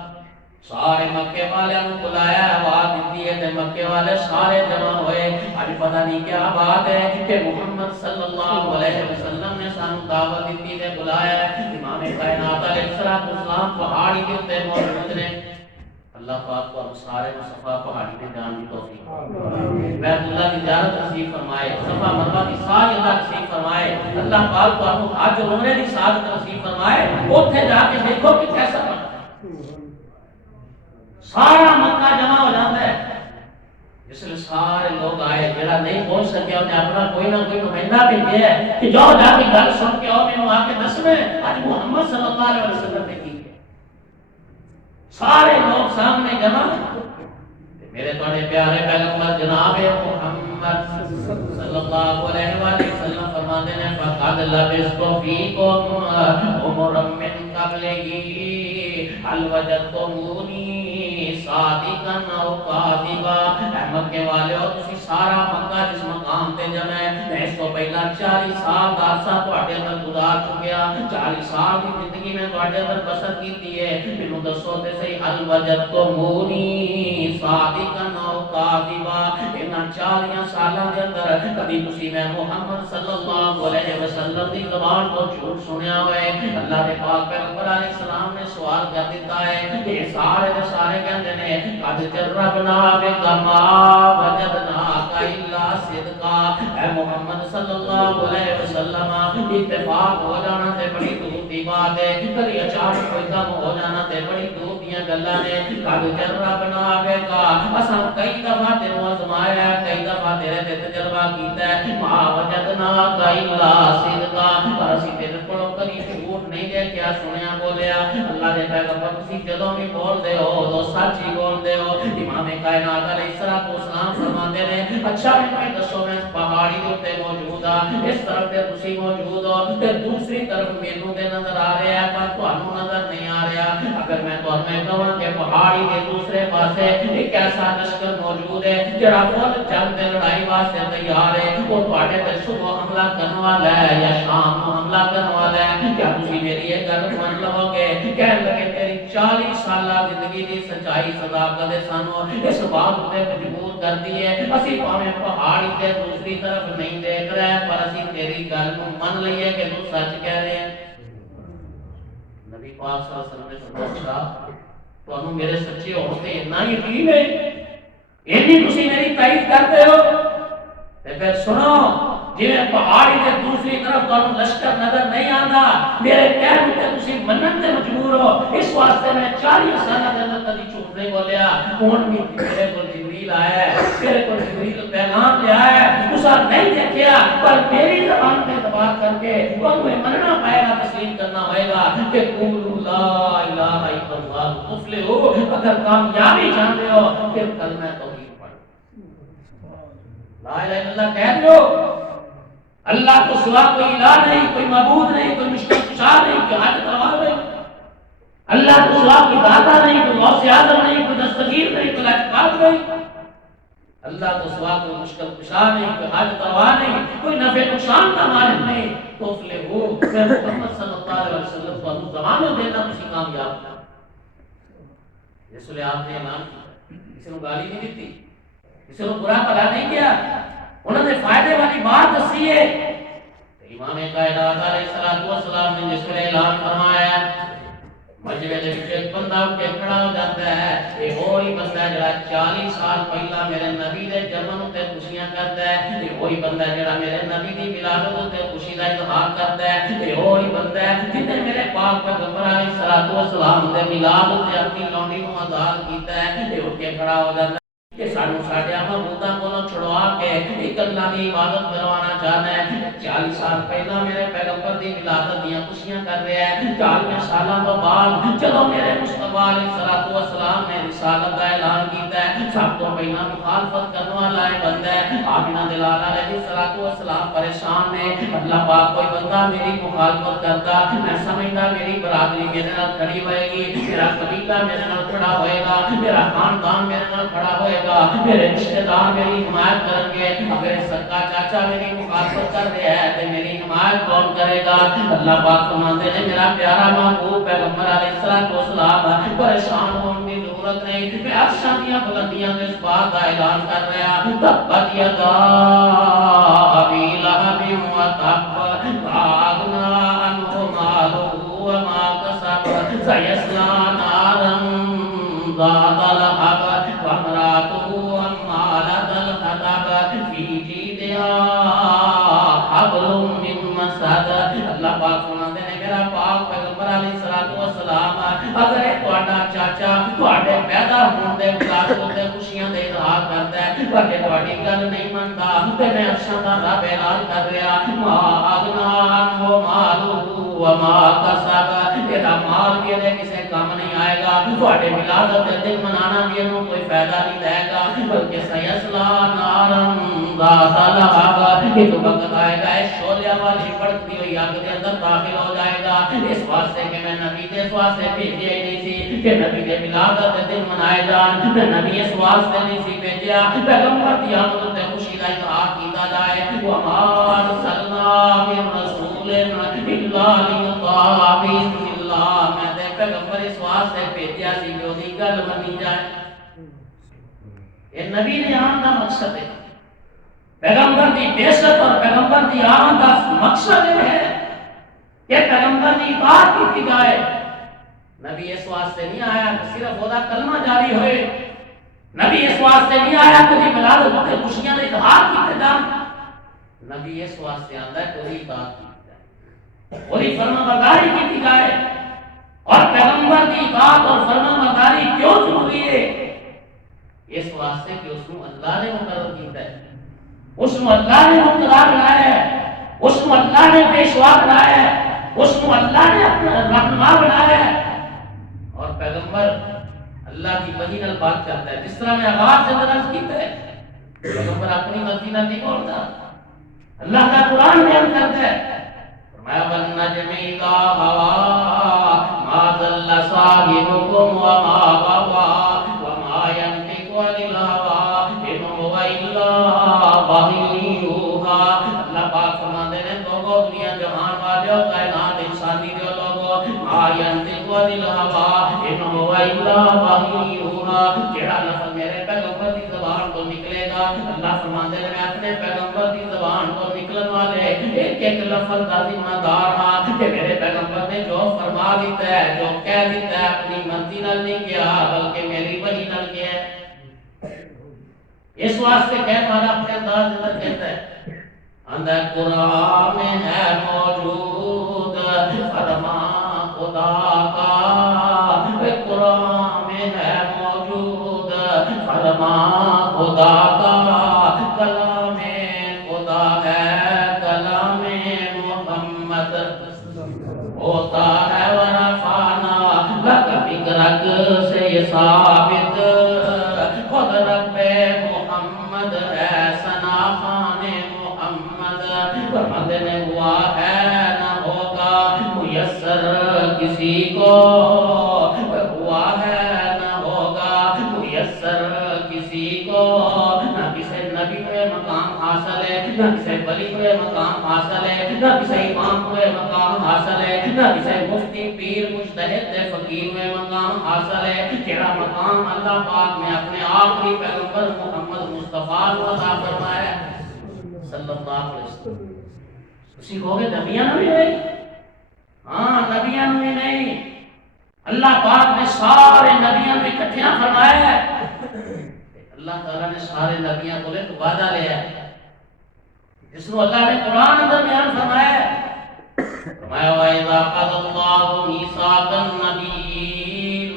سارے مکے والوں کو بلایا، آواز دیتی ہے کہ مکے والے سارے جمع ہوئے۔ ابھی پتہ نہیں کیا بات ہے کہ محمد صلی اللہ علیہ وسلم نے سانو دعوت دیتی ہے، بلایا ہے۔ امام کائنات علیہ السلام پہاڑی کے اوپر موجود نے۔ اللہ پاک کو ہم سارے صفا پہاڑی میں جان کی توفیق بیت اللہ کی زیارت نصیب فرمائے، صفا مروا کی ساری اللہ نصیب فرمائے، اللہ پاک کو ہم حج اور عمرے کی سعادت نصیب فرمائے۔ اوتھے جا کے دیکھو کہ کیسا سارا مکہ جمع ہو جاتا ہے، جس میں سارے لوگ آئے، جڑا نہیں پہنچ سکیا انہیں اپنا کوئی نہ کوئی نمائندہ بھی دیا ہے کہ جاؤ جا کے گل سن کے آؤ، میں آ کے دس میں آج محمد صلی اللہ علیہ وسلم نے کی ہے۔ سارے لوگ سامنے جمع، میرے تواڈے پیارے پیغمبر جناب محمد صلی اللہ علیہ وآلہ وسلم فرماتے ہیں فقد لبثت فیکم عمرا من قبلہ هل وجدتمونی صادقا او کاذبا۔ مکے والے تسی سارا مکہ جس مقام تے جمع ہے، اس کو پہلا 40 سال دا عرصہ تواڈے اندر گزار چکیا، 40 سال کی زندگی میں تواڈے اندر بسر کیتی ہے، مینوں دسو تے صحیح هل وجدتمونی صادقا او کاذبا۔ انہاں 40 سالاں دے اندر کبھی تسی میں محمد صلی اللہ علیہ وسلم دی زبان تو جھوٹ سنیا ہوئے؟ اللہ دے پاک پیغمبر علیہ السلام نے سوال کر دیتا ہے کہ سارے دے سارے کہندے نے قد جربنا بک ما وجدنا الا صدقا۔ اے محمد صلی اللہ علیہ وسلم اتفاق ہو جانا تے بڑی دور دی بات ہے، کبھی اچانک کوئی کام ہو جانا تے بڑی دور دی دیا گلاں نے قد جربنا بک اساں کئی دفعہ تینوں آزمایا ہے کئی دفعہ تیرے تے تجربہ کیتا ہے ما وجدنا الا صدقا پر اسی تیرے کولوں کبھی جھوٹ نہیں دیکھیا سنیا بولیا اللہ دے پیغمبر تسی جدوں بھی بول دے ہو تو سچ ہی بول دے ہو امام کائنات علیہ الصلوۃ والسلام فرماتے ہیں اچھا میں دسو میں پہاڑی دے اوتے موجود ہاں اس طرف تے تسی موجود ہو تے دوسری طرف مینوں تے نظر آ رہا ہے پر تانوں نظر نہیں آ رہا اگر میں تانوں کہاں کہ پہاڑی دے دوسرے پاسے ایک ایسا لشکر موجود ہے جڑا فل جنگ تے لڑائی واسطے تیار ہے وہ تواڈے تے صبح حملہ کرنے والا ہے یا شام کو حملہ کرنے والا ہے کیا تسی میری یہ گل مان لو گے کہنے لگے تیری 40 سالہ زندگی دی سچائی صداقت سانو اس بات تے مجبور کر دی ہے اسی پاویں پہاڑی تے دوسری طرف نہیں دیکھ رہے پر اسی تیری گل کو من لئیے کہ تو سچ کہہ رہے ہیں نبی پاک صلی اللہ علیہ وسلم نے فرمایا تو میرے سچے ہوتے اتنا یقین ہے اتنی تسی میری تعریف کرتے ہو پھر سنو جی میں پہاڑی کے دوسری طرف تو لشکر نظر نہیں آتا میرے کہنے تے تسی منن تے مجبور ہو اس واسطے میں 40 سالہ دے اندر کبھی جھوٹ نہیں بولیا کون بھی میرے کو جبریل آیا ہے میرے کو جبریل پیغام لے آیا ہے تسا نہیں دیکھیا پر میری زبان پہ اعتبار کر کے تمہیں مننا پائے گا تسلیم کرنا ہوئے گا کہ قولوا لا الہ الا اللہ تفلحوا اگر کامیابی چاہتے ہو پھر کلمہ توحید پڑھو لا الہ الا اللہ کہہ دو اللہ کو سوا کوئی الہ نہیں کوئی معبود نہیں کوئی مشکل کشا نہیں کوئی حاجت روا نہیں اللہ کو سوا کوئی داتا نہیں کوئی غوث اعظم نہیں کوئی دستگیر نہیں کوئی لاجقات نہیں اللہ کو سوا کوئی مشکل کشا نہیں کوئی حاجت روا نہیں کوئی نفع نقصان کا مالک نہیں تفلحوا میں محمد صلی اللہ علیہ وسلم کو زمانہ دینا کسی کامیاب اس لیے آپ نے اعلان کیا کسی نے گالی نہیں دیتی کسی نے برا بھلا نہیں کیا انہوں نے فائدے والی بات دسی ہے امام کائنات علیہ الصلوۃ والسلام نے جس نے اعلان فرمایا مجمع دے وچ ایک بندہ اٹھ کے کھڑا ہو جاتا ہے یہ وہی بندہ ہے جڑا 40 سال پہلا میرے نبی دے جمن تے خوشیاں کرتا ہے یہ وہی بندہ ہے جڑا میرے نبی دی ولادت تے خوشی دا اظہار کرتا ہے یہ وہی بندہ ہے جس نے میرے پاک پیغمبر علیہ الصلوۃ والسلام دے میلاد تے اپنی لونڈی نو آزاد کیتا ہے یہ اٹھ کے کھڑا ہو جاتا ہے کہ سانو ساڈے معبوداں کولوں چھڑوا کے ایک اللہ دی عبادت کروانا چاہنا ہے 40 سال پہلا میرے پیغمبر دی ولادت دیاں خوشیاں کر رہا ہے 40 سالاں تو بعد جدوں میرے مصطفی علیہ الصلوۃ والسلام نے رسالت کا اعلان کیتا ہے سب تو پہلا مخالفت کرنے والا ہے بندہ ہے آمنہ دلال علیہ الصلوۃ والسلام پریشان نے اللہ پاک کوئی بندہ میری مخالفت کرتا میں سمجھدا میری برادری میرے نال کھڑی ہوئے گی میرا قبیلہ میرے نال کھڑا ہوئے گا میرا خاندان میرے نال کھڑا ہوئے گا میرے رشتہ دار میری حمایت کریں گے اگر سکا چاچا میری مخالفت کر رہا ہے تو میری حمایت کون کرے گا اللہ پاک فرماتے ہیں میرا پیارا محبوب پیغمبر علیہ الصلوۃ والسلام پریشان ہونے کی ضرورت نہیں میں عرشاں دیاں بلندیاں میں اس بات کا اعلان کر رہا ہوں تبت یدا ابی لہب و تب اغنی عنہ مالہ وما کسب سیصلی نارا ذات لہب وامرأته حمالة الحطب في جيدها حبل من مسد اللہ پاک فرماتے ہیں میرا پاک پیغمبر علیہ الصلوۃ والسلام اگر تہاڈا چاچا تہاڈے پیدا ہون دے ولادت تے خوشیاں دے اظہار کردا ہے پر کہ تہاڈی گل نہیں منتا تے میں ارشاں دا رب اعلان کر رہا ما اغنا عنہ مالہ وما کسب تیرا مال بھی دے کسے کام نہیں آئے گا تہاڈے ولادت دے دن منانا بھی انہوں کوئی فائدہ نہیں دے گا بلکہ سیصلی نارا ذات لہب یہ تو وقت آئے گا اس شعلہ والی بڑھتی ہوئی آگ کے اندر داخل ہو جائے گا اس واسطے کہ میں نبی دے واسطے بھیجیا ہی نہیں سی کہ نبی دے ولادت دے دن منائے جان میں نبی اس واسطے نہیں سی بھیجیا پیغمبر دی آمد تے خوشی دا اظہار کیتا جائے وما ارسلنا من رسول الا لیطاع باذن اللہ میں تے پیغمبر اس واسطے بھیجیا سی جو دی گل منی جائے یہ نبی نے آمد کا مقصد ہے پیغمبر دی بعثت اور پیغمبر دی آمد کا مقصد ہے کہ پیغمبر کی اطاعت کی جائے نبی اس واسطے نہیں آیا کہ صرف خدا کلمہ جاری ہوئے نبی اس واسطے نہیں آیا کہ ولادت کے خوشیاں کا اظہار کیتے جان نبی اس واسطے آتا ہے کہ اطاعت کی جائے وہی فرما برداری کی جائے اور پیغمبر کی اطاعت اور فرمانبرداری کیوں ضروری ہے؟ اس واسطے کہ اس کو اللہ نے مقرر کیتا ہے، اس کو اللہ نے مقتدا بنایا ہے، اس کو اللہ نے پیشوا بنایا ہے، اس کو اللہ نے اپنا رہنما بنایا ہے۔ اور پیغمبر اللہ کی وحی نال بات کرتا ہے، جس طرح میں آغاز سے درج کیتا ہے، پیغمبر اپنی مرضی نال نہیں بولتا، اللہ کا قرآن بیان کرتا ہے، فرمایا والنجم اذا ہوا ما ضل صاحبكم وما غوى وما ينطق عن الهوى ان هو الا وحی یوحی۔ اللہ پاک فرماتے ہیں لوگوں دنیا جہان والوں کائنات انسانی جو لوگوں ما ينطق عن الهوى ان هو الا وحی یوحی، جڑا لفظ میرے پیغمبر کی زبان تو نکلے گا، اللہ فرماتے ہیں میں اپنے پیغمبر کی زبان تو نکلن والے ایک ایک لفظ کا ذمہ دار ہاں کہ میرے پیغمبر نے جو فرما دیتا ہے، جو کہہ دیتا ہے، اپنی مرضی نال نہیں کیا بلکہ میری وحی نال کیا ہے۔ اس واسطے کہنے والا اپنے انداز اندر کہتا ہے اندر قرآن میں ہے موجود فرما خدا کا، قرآن میں ہے موجود فرما خدا کا، کلام خدا ہے کلام محمد ہوتا ہے ورفانا لک فکرک سے یہ ثابت، خود رب محمد ہے ثنا خوان محمد، فرماتے ہیں ہوا ہے نہ ہوگا میسر کسی کو، ہوا ہے نہ ہوگا میسر کسی کو، نہ کسی نبی ہوئے مقام حاصل ہے، نہ کسی ولی ہوئے مقام حاصل ہے، نہ کسی امام ہوئے مقام حاصل ہے، نہ کسی مفتی پیر مجتہد فقیر ہوئے مقام حاصل ہے، جڑا مقام اللہ پاک نے اپنے آخری پیغمبر محمد مصطفیٰ کو عطا فرمایا ہے صلی اللہ علیہ وسلم۔ اسی کو کہ نبیاں بھی نہیں، ہاں نبیاں بھی نہیں، اللہ پاک نے سارے نبیاں بھی اکٹھیاں فرمایا ہے، اللہ تعالیٰ نے سارے نبیوں کو لے تو وعدہ لیا ہے، جس کو اللہ نے قرآن اندر بیان فرمایا ہے، فرمایا وَإِذَا قَضَى اللَّهُ مِيثَاقَ النَّبِيِّينَ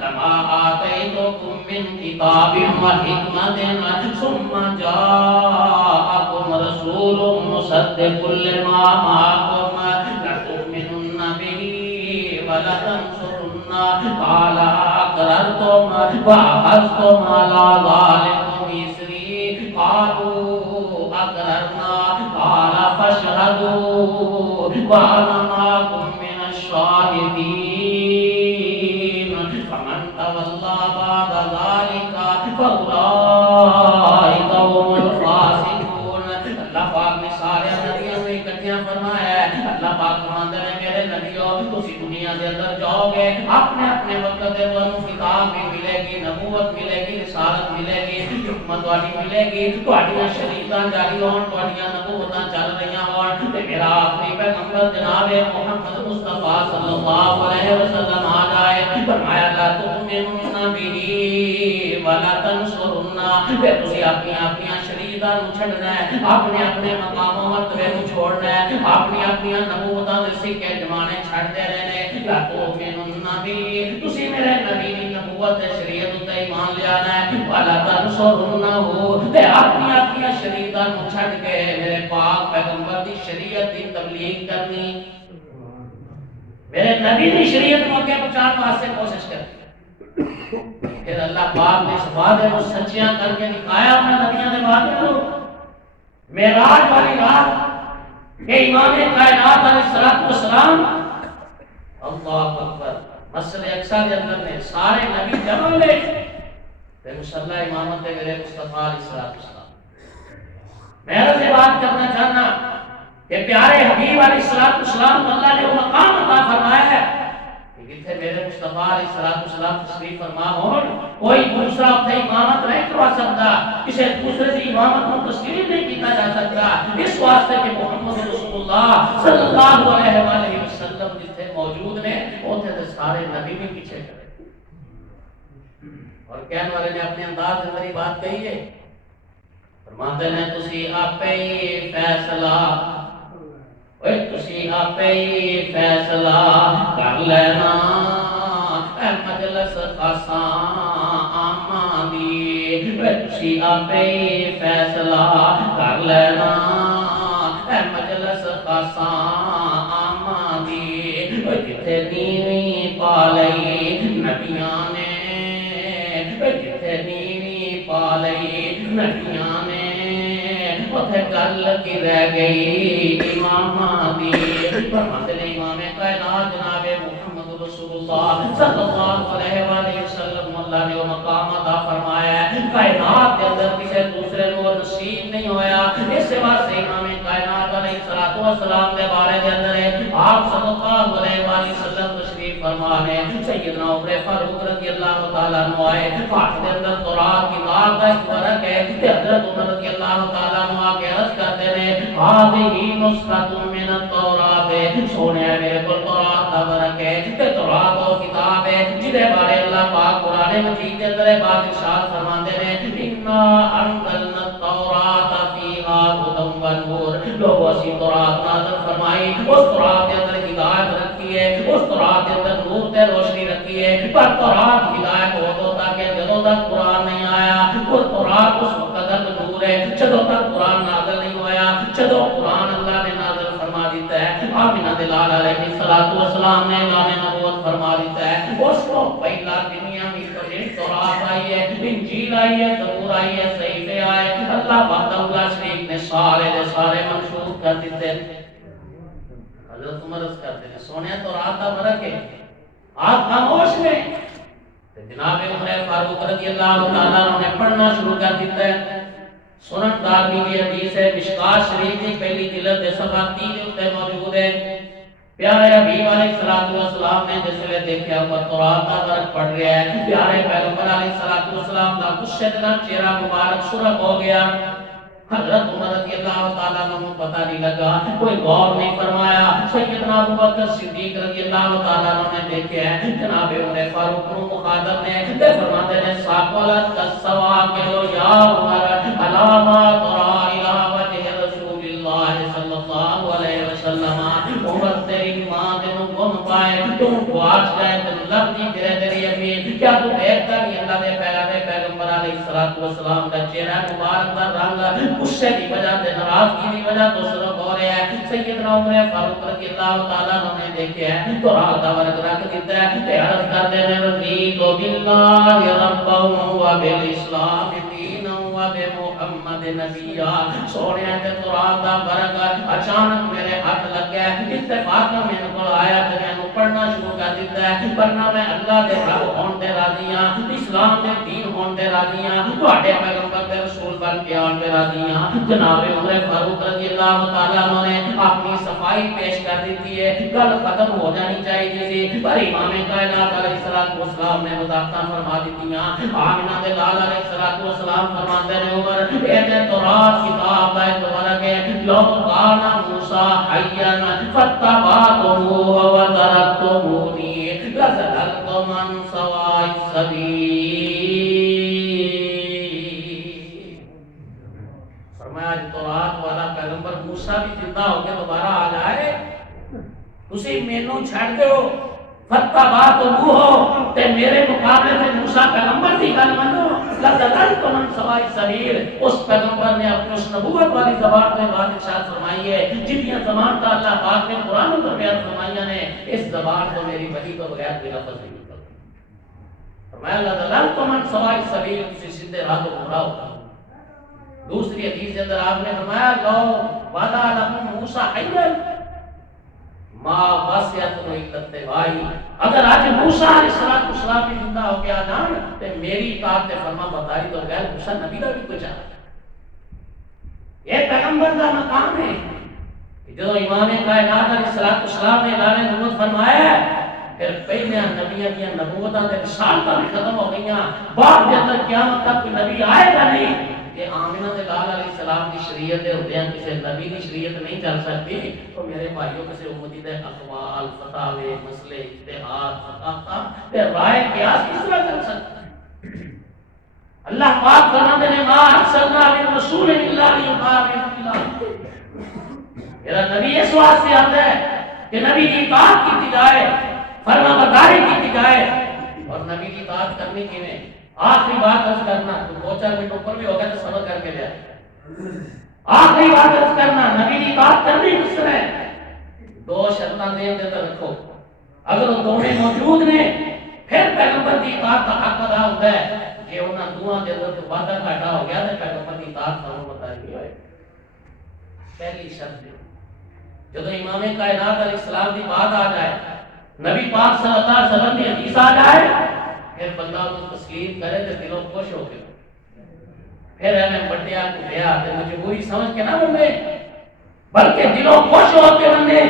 لَمَا آتَيْتُكُم مِّن كِتَابٍ وَحِكْمَةٍ ثُمَّ جَاءَكُمْ رَسُولٌ مُّصَدِّقٌ لِّمَا مَعَكُمْ لَتُؤْمِنُنَّ بِهِ وَلَتَنصُرُنَّهُ قَالَ أَقْرَرْتُمْ وَأَخَذْتُمْ عَلَىٰ ذَٰلِكُمْ إِصْرِي قَالُوا أَقْرَرْنَا قَالَ فَاشْهَدُوا وَأَنَا مَعَكُمْ مِنَ الشَّاهِدِينَ فَمَن تَوَلَّىٰ بَعْدَ ذَٰلِكَ فَأُولَٰئِكَ هُمُ الْفَاسِقُونَ۔ اللہ پاک نے سارے نبیوں میں اکٹھیاں فرمایا ہے، اللہ پاک فرماتے ہیں میرے نبیوں تسی دنیا کے اندر جاؤ گے، اپنے اپنے وقت دے تانوں کتاب بھی ملے گی، نبوت ملے گی، رسالت ملے گی، حکمت والی ملے گی، تہاڈیاں شریعتاں جاری ہون، تہاڈیاں نبوتاں چل رہیاں ہون، تے میرا آخری پیغمبر جناب محمد مصطفیٰ صلی اللہ علیہ وسلم آ جائے، فرمایا لا تؤمنون به ولا تنصرون، تے تسی اپنی شریعتاں نو چھڈنا ہے، اپنے اپنے مقام و مرتبے نو چھوڑنا ہے، اپنی نبوتاں دے سکے جمانے چھڈ دے رہنے، لا تؤمنون به تسی میرے نبی دی نبوت تے شریعت تے ایمان لے آنا ہے، ولا تنصرونه تے اپنی شریعتاں نو چھڈ کے میرے پاک پیغمبر دی شریعت دی تبلیغ کرنی، میرے نبی دی شریعت کو اگے پہنچانے واسطے کوشش کرنی۔ پھر اللہ پاک نے اس وعدے کو سچیاں کر کے دکھایا اپنے نبیوں کے وعدے کو، معراج والی رات کہ امام کائنات علیہ السلام اللہ اکبر مسجد اقصی کے اندر نے سارے نبی جمع لے تے مصلی امامت میرے مصطفیٰ علیہ السلام۔ میں سے بات کرنا چاہنا کہ پیارے حبیب علیہ السلام کو اللہ نے وہ مقام عطا فرمایا ہے کہ جتھے میرے مصطفیٰ علیہ السلام تشریف فرما ہون کوئی دوسرا اتنے امامت نہیں کروا سکتا، کسی دوسرے کی امامت کو تسلیم نہیں کیتا جا سکتا، اس واسطے کہ محمد رسول اللہ صلی اللہ علیہ وآلہ وسلم جتھے موجود نے اتنے تے سارے نبی بھی پیچھے کرے۔ اور کہنے والے نے اپنے انداز میں میری بات کہی ہے، فرماتے ہیں تسی آپے ہی فیصلہ تسی آپے ہی فیصلہ کر لینا خاصاں آماں دی تسی آپے فیصلہ کر لینا اے مجلس خاصاں آماں دی جتھے نیویں پا لئی نبیاں نے جتھے نیویں پا لئی نبیاں نے اتھے گل کی رہ گئی اماماں دی فرماتے ہیں امام کائنات جناب محمد رسول اللہ صلی اللہ علیہ وآلہ وسلم اللہ نے وہ مقام عطا فرمایا ہے کائنات کے اندر کسی دوسرے کو نصیب نہیں ہویا اس واسطے امام کائنات علیہ السلام کے بارے کے اندر ہے آپ صلی اللہ علیہ وآلہ وسلم تشریف فرما ہے سیدنا عمر فاروق رضی اللہ تعالیٰ عنہ آئے ہاتھ کے اندر تورات کتاب کا ایک ورق ہے کہ حضرت عمر رضی اللہ تعالیٰ عنہ آ کے عرض کرتے ہیں هذه نسخة من التوراة سونے میرے کو تورات کا ورق ہے کہ تورات وہ کتاب ہے جدے بارے اللہ پاک قرآن مجید کے اندر بات ارشاد فرماتے ہیں انا انزلنا التوراة فيها هدى ونور لوگوں اسی تورات نازل فرمائی اس تورات کے اندر ہدایت رکھی ہے اس تورات کے اندر نور تے روشنی رکھی ہے پر تورات ہدایت ہو تاکہ جدوں تک قرآن نہیں آیا وہ تورات اس وقت تک نور ہے جدوں تک قرآن نازل نہیں ہوا جدوں قرآن اللہ نے نازل فرما دیتا ہے آمینہ دلال علیہ السلام نے اعلان نبوت فرما دیتا ہے اس کو پہلا دنیا میں تورات آئی ہے انجیل آئی ہے زبور آئی ہے صحیفے آئے اللہ وحدہ لا شریک نے سارے دے سارے منسوخ کر دیتے حضرت عمر عرض کرتے ہیں سونے تورات کا ورق ہے آپ خاموش میں جناب عمر فاروق رضی اللہ تعالیٰ نے پڑھنا شروع کر دیتا ہے سنن دارمی کی حدیث ہے مشکات شریف کی پہلی جلد صفحہ 3 اتنے موجود ہے پیارے حبیب علیہ السلام نے جس لئے دیکھا ہوا تورات کا ورق پڑھ رہا ہے پیارے پیغمبر علیہ السلام کا غصے دن چہرہ مبارک سرخ ہو گیا حضرت عمر رضی اللہ تعالیٰ عنہ پتہ نہیں لگا کوئی غور نہیں فرمایا سیدنا ابو بکر صدیق رضی اللہ تعالیٰ عنہ نے دیکھا ہے جناب عمر فاروق کو مخاطب نے فرماتے ہیں ساقلت کالسواقل یا عمر علامہ ترا الہ وجہ رسول اللہ صلی اللہ علیہ وسلم عمر تیری ماں تینوں گم پائے تم گواچ جائے تم لب نہیں پھرے تیری امی کیا تو دیکھتا نہیں اللہ نے پیغمبر علیہ السلام کا چہرہ مبارک کا رنگ غصے کی وجہ سے ناراضگی کی وجہ تو سرخ ہو رہا ہے سیدنا عمر فاروق رضی اللہ تعالیٰ عنہ نے دیکھا ہے تو رات کا ورق رکھ دیتا ہے کہ عرض کرتے ہیں رضیت باللہ ربا و بالاسلام دینا و بمحمد نبیا سونے تے تو رات کا ورق اچانک میرے ہاتھ لگ گیا اتفاق میں کو آیا تے میں پڑھنا شروع کر دیتا ہے ورنہ میں اللہ دے رب ہون تے راضی ہاں اسلام دے دین ہون تے راضی ہاں تواڈے پیغمبر دے رسول بن کے آن تے راضی ہاں جناب عمر فاروق رضی اللہ تعالیٰ عنہ نے اپنی صفائی پیش کر دیتی ہے گل ختم ہو جانی چاہیے تھی پر امام کائنات علیہ السلام نے وضاحتاں فرما دیتیاں آمینہ دے لال علیہ السلام فرماتے ہیں عمر اے تے تورات کتاب ہے تمہارا کہ لو کان موسیٰ حیّن فتبعتہ و ترکتمونی لزللت من سواء السبیل آج تورات والا پیغمبر موسیٰ بھی زندہ ہو کے دوبارہ آ جائے اسی مینوں چھڑ دے ہو فتح بات ہو تے میرے مقابلے میں موسیٰ پیغمبر دی گل منو لَذَلَلْتُ مَنْ سَوَاءِ السَّبِيلِ اس پیغمبر نے اپنی اس نبوت والی زبان میں بات ارشاد فرمائی ہے جتنی زبان کا اللہ پاک نے قرآن پر بیان فرمایا نے اس زبان کو میری وحی کو بغیر بھی لفظ نہیں نکلتا فرمایا لَذَلَلْتُ مَنْ سَوَاءِ السَّبِيلِ اسی سیدھے راہ کو گمراہ ہوتا دوسری حدیث کے اندر آپ نے فرمایا لو وعدہ لکم موسیٰ حیّن ما وسعت الا اتباعی اگر آج موسیٰ علیہ السلام بھی زندہ ہو کے آ جان تو میری اطاعت فرما برداری تو غیر موسیٰ نبی کا بھی کچھ آ یہ پیغمبر کا مقام ہے جو امام کائنات علیہ السلام نے اعلان نبوت فرمایا پھر پہلے نبیوں کی نبوتاں تے رسالتاں بھی ختم ہو گئیاں بعد میں تک قیامت تک کوئی نبی آئے گا نہیں کہ آمینہ لال علیہ السلام کی شریعت ہوتے ہیں کسی نبی کی شریعت نہیں چل سکتی تو میرے بھائیوں کسی امتی دے اقوال فتاوے مسئلے اجتہاد فقاہتہ تے رائے قیاس کس طرح چل سکتا اللہ پاک فرماتے ہیں ما ارسلنا من رسول الا لیطاع باذن اللہ میرا نبی اس واسطے آتا ہے کہ نبی کی اطاعت کی جائے فرما برداری کی جائے اور اور نبی کی اطاعت کرنی کیویں آخری بات عرض کرنا تو 2-4 منٹ اوپر بھی ہو گیا تو صبر کر کے لے آخری بات عرض کرنا نبی کی اطاعت کرنی کس طرح 2 شرطاں ذہن دے اندر رکھو اگر وہ دونوں موجود نے پھر پیغمبر کی اطاعت کا حق ادا ہوتا ہے کہ انہاں دوہاں دے اندر تو وعدہ گھاٹا ہو گیا تو پیغمبر کی اطاعت کرو بتائی ہوئے پہلی شرط جب امام کائنات علیہ السلام کی بات آ جائے نبی پاک صلی اللہ علیہ وسلم کی حدیث آ جائے پھر بندہ اس کو تسلیم کرے تو دلوں خوش ہو کے پھر ہمیں بڑھیا کو دیا تے مجبوری سمجھ کے نہ بنے بلکہ دلوں خوش ہو کے بنے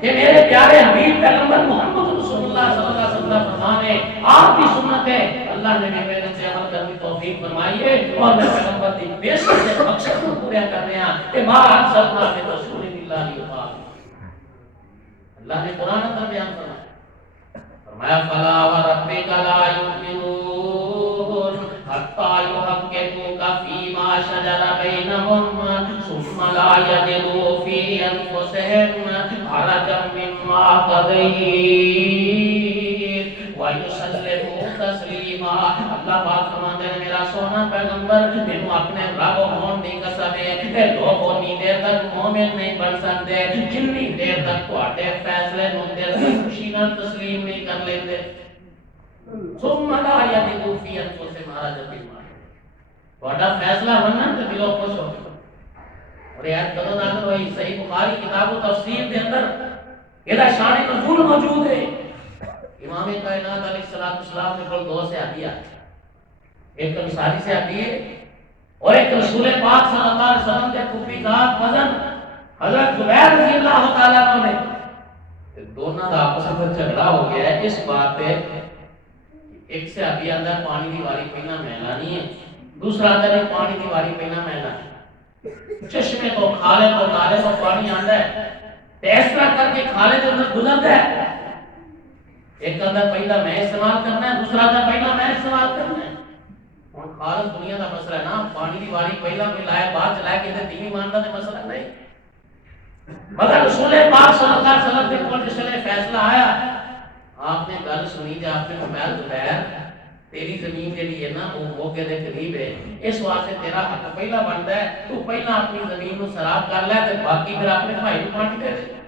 کہ میرے پیارے حبیب پیغمبر محمد رسول اللہ صلی اللہ علیہ وسلم فرمانے آپ کی سنت ہے اللہ نے میرے سے عمل کرنے کی توفیق فرمائی ہے اور میں پیغمبر کی بے شک سے مقصد کو پورا کر رہے ہیں کہ ما ارسلنا من رسول اللہ یطاع اللہ نے قرآن اندر بیان فرمایا فلا وربک لا یؤمنون حتی یحکموک فیما شجر بینہم ثم لا یجدوا فی انفسہم حرجا مما قضیت وَيُسَلِّمُوا تَسْلِيمًا اللہ پاک فرماتے ہیں میرا سونا پیغمبر مینوں اپنے رب ہون دی قسم ہے اے لوگ انی دیر تک مومن نہیں بن سکتے جنی دیر تک تواڈے فیصلے نوں دل دی خوشی نال تسلیم نہیں کر لیندے ثم لا یجدوا فی انفسہم حرجا مما تواڈا فیصلہ بننا تے دلوں خوش ہو اور یہ کدوں نازل ہوئی صحیح بخاری کتاب و تفسیر دے اندر یہ شان نزول موجود ہے امام کائنات علیہ السلام نے کل 2 سے آدیا ایک انصاری سے آدی ہے اور ایک رسول پاک صلی اللہ علیہ وسلم کے خوبی ذات وزن حضرت زبیر رضی اللہ تعالیٰ عنہ نے دونوں کا آپس میں جھگڑا ہو گیا ہے اس بات پہ ایک سے آدی اندر پانی دی واری پہنا میلا نہیں ہے دوسرا اندر پانی دی واری پہنا میلا ہے چشمے کو کھالے کو نالے کو پانی آندا ہے اس طرح کر کے کھالے دے اندر گزرتا ہے ایک اندر پہلا میں استعمال کرنا ہے دوسرا اندر پہلا میں استعمال کرنا ہے اور خالص دنیا کا مسئلہ ہے نا پانی کی واری پہلا میں لایا بعد چلایا کہ دینی ماننا تے مسئلہ نہیں مگر رسول پاک صلی اللہ علیہ وسلم کے کول جس نے فیصلہ آیا آپ نے گل سنی کہ آپ نے فرمایا زبیر تیری زمین جڑی ہے نا وہ موقع دے قریب ہے اس واسطے تیرا حق پہلا بنتا ہے تو پہلا اپنی زمین کو سراب کر لے تے باقی پھر اپنے بھائی کو پانی دے دے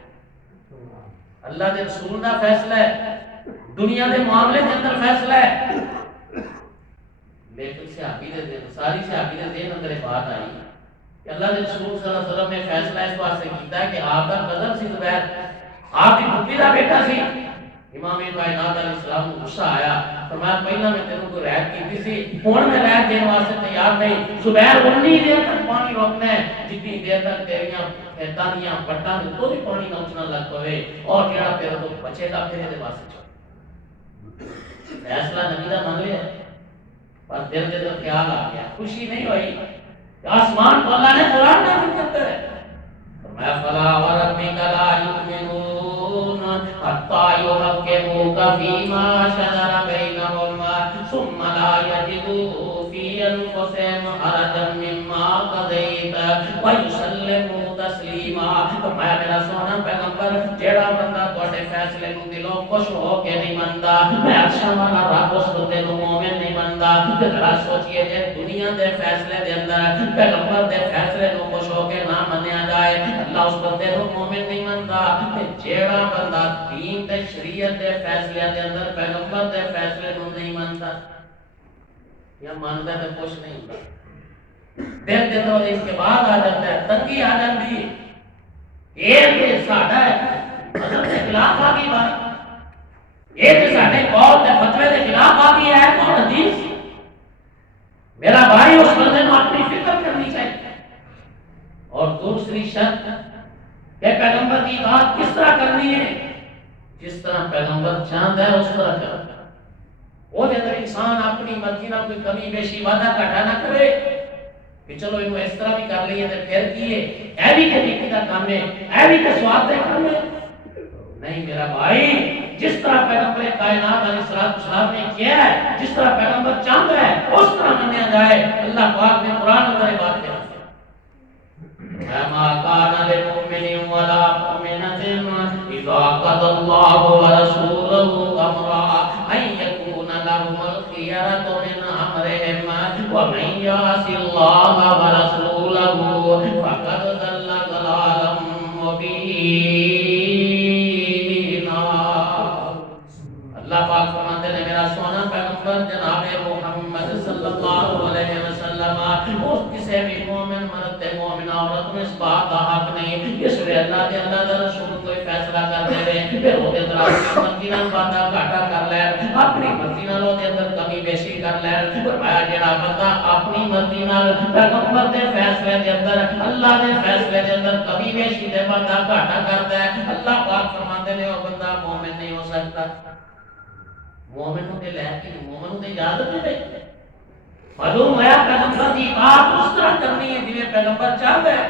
اللہ دے رسول دا فیصلہ ہے دنیا دے معاملے کے اندر فیصلہ ہے لیکن صحابی دے دین ساری صحابی دے دین اندر بات آئی کہ اللہ دے رسول صلی اللہ علیہ وسلم نے فیصلہ اس واسطے کیتا ہے کہ آپ کا قدر سی زبیر آپ کی پھپھی دا بیٹا سی امام کائنات علیہ السلام کو غصہ آیا فرمایا پہلا میں تینوں کو رعایت کیتی سی ہن میں رعایت دینے واسطے تیار نہیں زبیر اتنی دیر تک پانی روکنا ہے جتنی دیر تک تیریاں کھیتاں پٹاں دے تو بھی پانی نہ اچنا لگ پوے اور جڑا تیرے تو بچے گا پھر دے واسطے فیصلہ نبی دا مان لیا پر دل دے اندر خیال آ گیا خوشی نہیں ہوئی آسمان کو اللہ نے قرآن نازل کرتا ہے فرمایا فلا وربک لا یؤمنون حتی یحکموک فیما شجر بینہم ثم لا یجدوا فی انفسہم حرجا مما قضیت ویسلموا تسلیما فرمایا میرا سونا پیغمبر جیڑا بندہ تواڈے فیصلے نوں دلوں خوش ہو کے نہیں مندا میں عرشاں والا رب اس بندے نوں مومن نہیں مندا تے ذرا سوچئے جے دنیا دے فیصلے دے اندر پیغمبر دے فیصلے نوں خوش ہو کے نہ منیا جائے اللہ اس بندے نوں مومن نہیں مندا تے جیڑا بندہ دین تے شریعت دے فیصلے دے اندر پیغمبر دے فیصلے نوں نہیں مندا یا ماندا تے خوش نہیں ہوندا دل دے اندر اس کے بعد آ جاتا ہے تنگی آ جاتی ہے یہ کہ ساڈا مذہب کے خلاف آ گئی بات یہ کہ ساڈے قول تے فتوی کے خلاف آ گئی ہے تو حدیث میرا بھائی اس بندے کو اپنی فکر کرنی چاہیے اور دوسری شرط کہ پیغمبر کی اطاعت کس طرح کرنی ہے جس طرح پیغمبر چاہتا ہے اس طرح کرنا وہ اندر انسان اپنی مرضی نہ کوئی کمی بیشی وعدہ گھاٹا نہ کرے کہ چلو انہوں اس طرح بھی کر لیے تو پھر کیے اے بھی کہ نیکی کا کام ہے اے بھی کہ سواد کا کام ہے نہیں میرا بھائی جس طرح پیغمبر کائنات علیہ السلام نے کیا ہے جس طرح پیغمبر چاہتا ہے اس طرح منیا جائے اللہ پاک نے قرآن اندر بات کیا ما كان لمؤمن ولا مؤمنة إذا قضى الله ورسوله أمرا أن يكون لهم الخيرة من أمرهم ومن يعص الله ورسوله فقد ضل ضلالا مبينا. اللہ پاک فرماتے ہیں میرا سونا پیغمبر جناب محمد صلی اللہ علیہ وسلم اس کسی بھی مومن مرد مومن عورت میں اس بات کا حق نہیں اس لیے اللہ کے رسول کوئی فیصلہ کر دے پھر وہ اندر اپنی مرضی نال وعدہ گھاٹا کر لے اپنی مرضی نال وہ اندر کمی بیشی کر لے. فرمایا جڑا بندہ اپنی مرضی نال پیغمبر دے فیصلے دے اندر اللہ دے فیصلے دے اندر کمی بیشی دے وعدہ گھاٹا کرتا ہے اللہ پاک فرماتے ہیں وہ بندہ مومن نہیں ہو سکتا. مومن کو لے کے مومن کو اجازت نہیں دے معلوم ہوا پیغمبر کی بات اس طرح کرنی ہے جویں پیغمبر چاہتا ہے.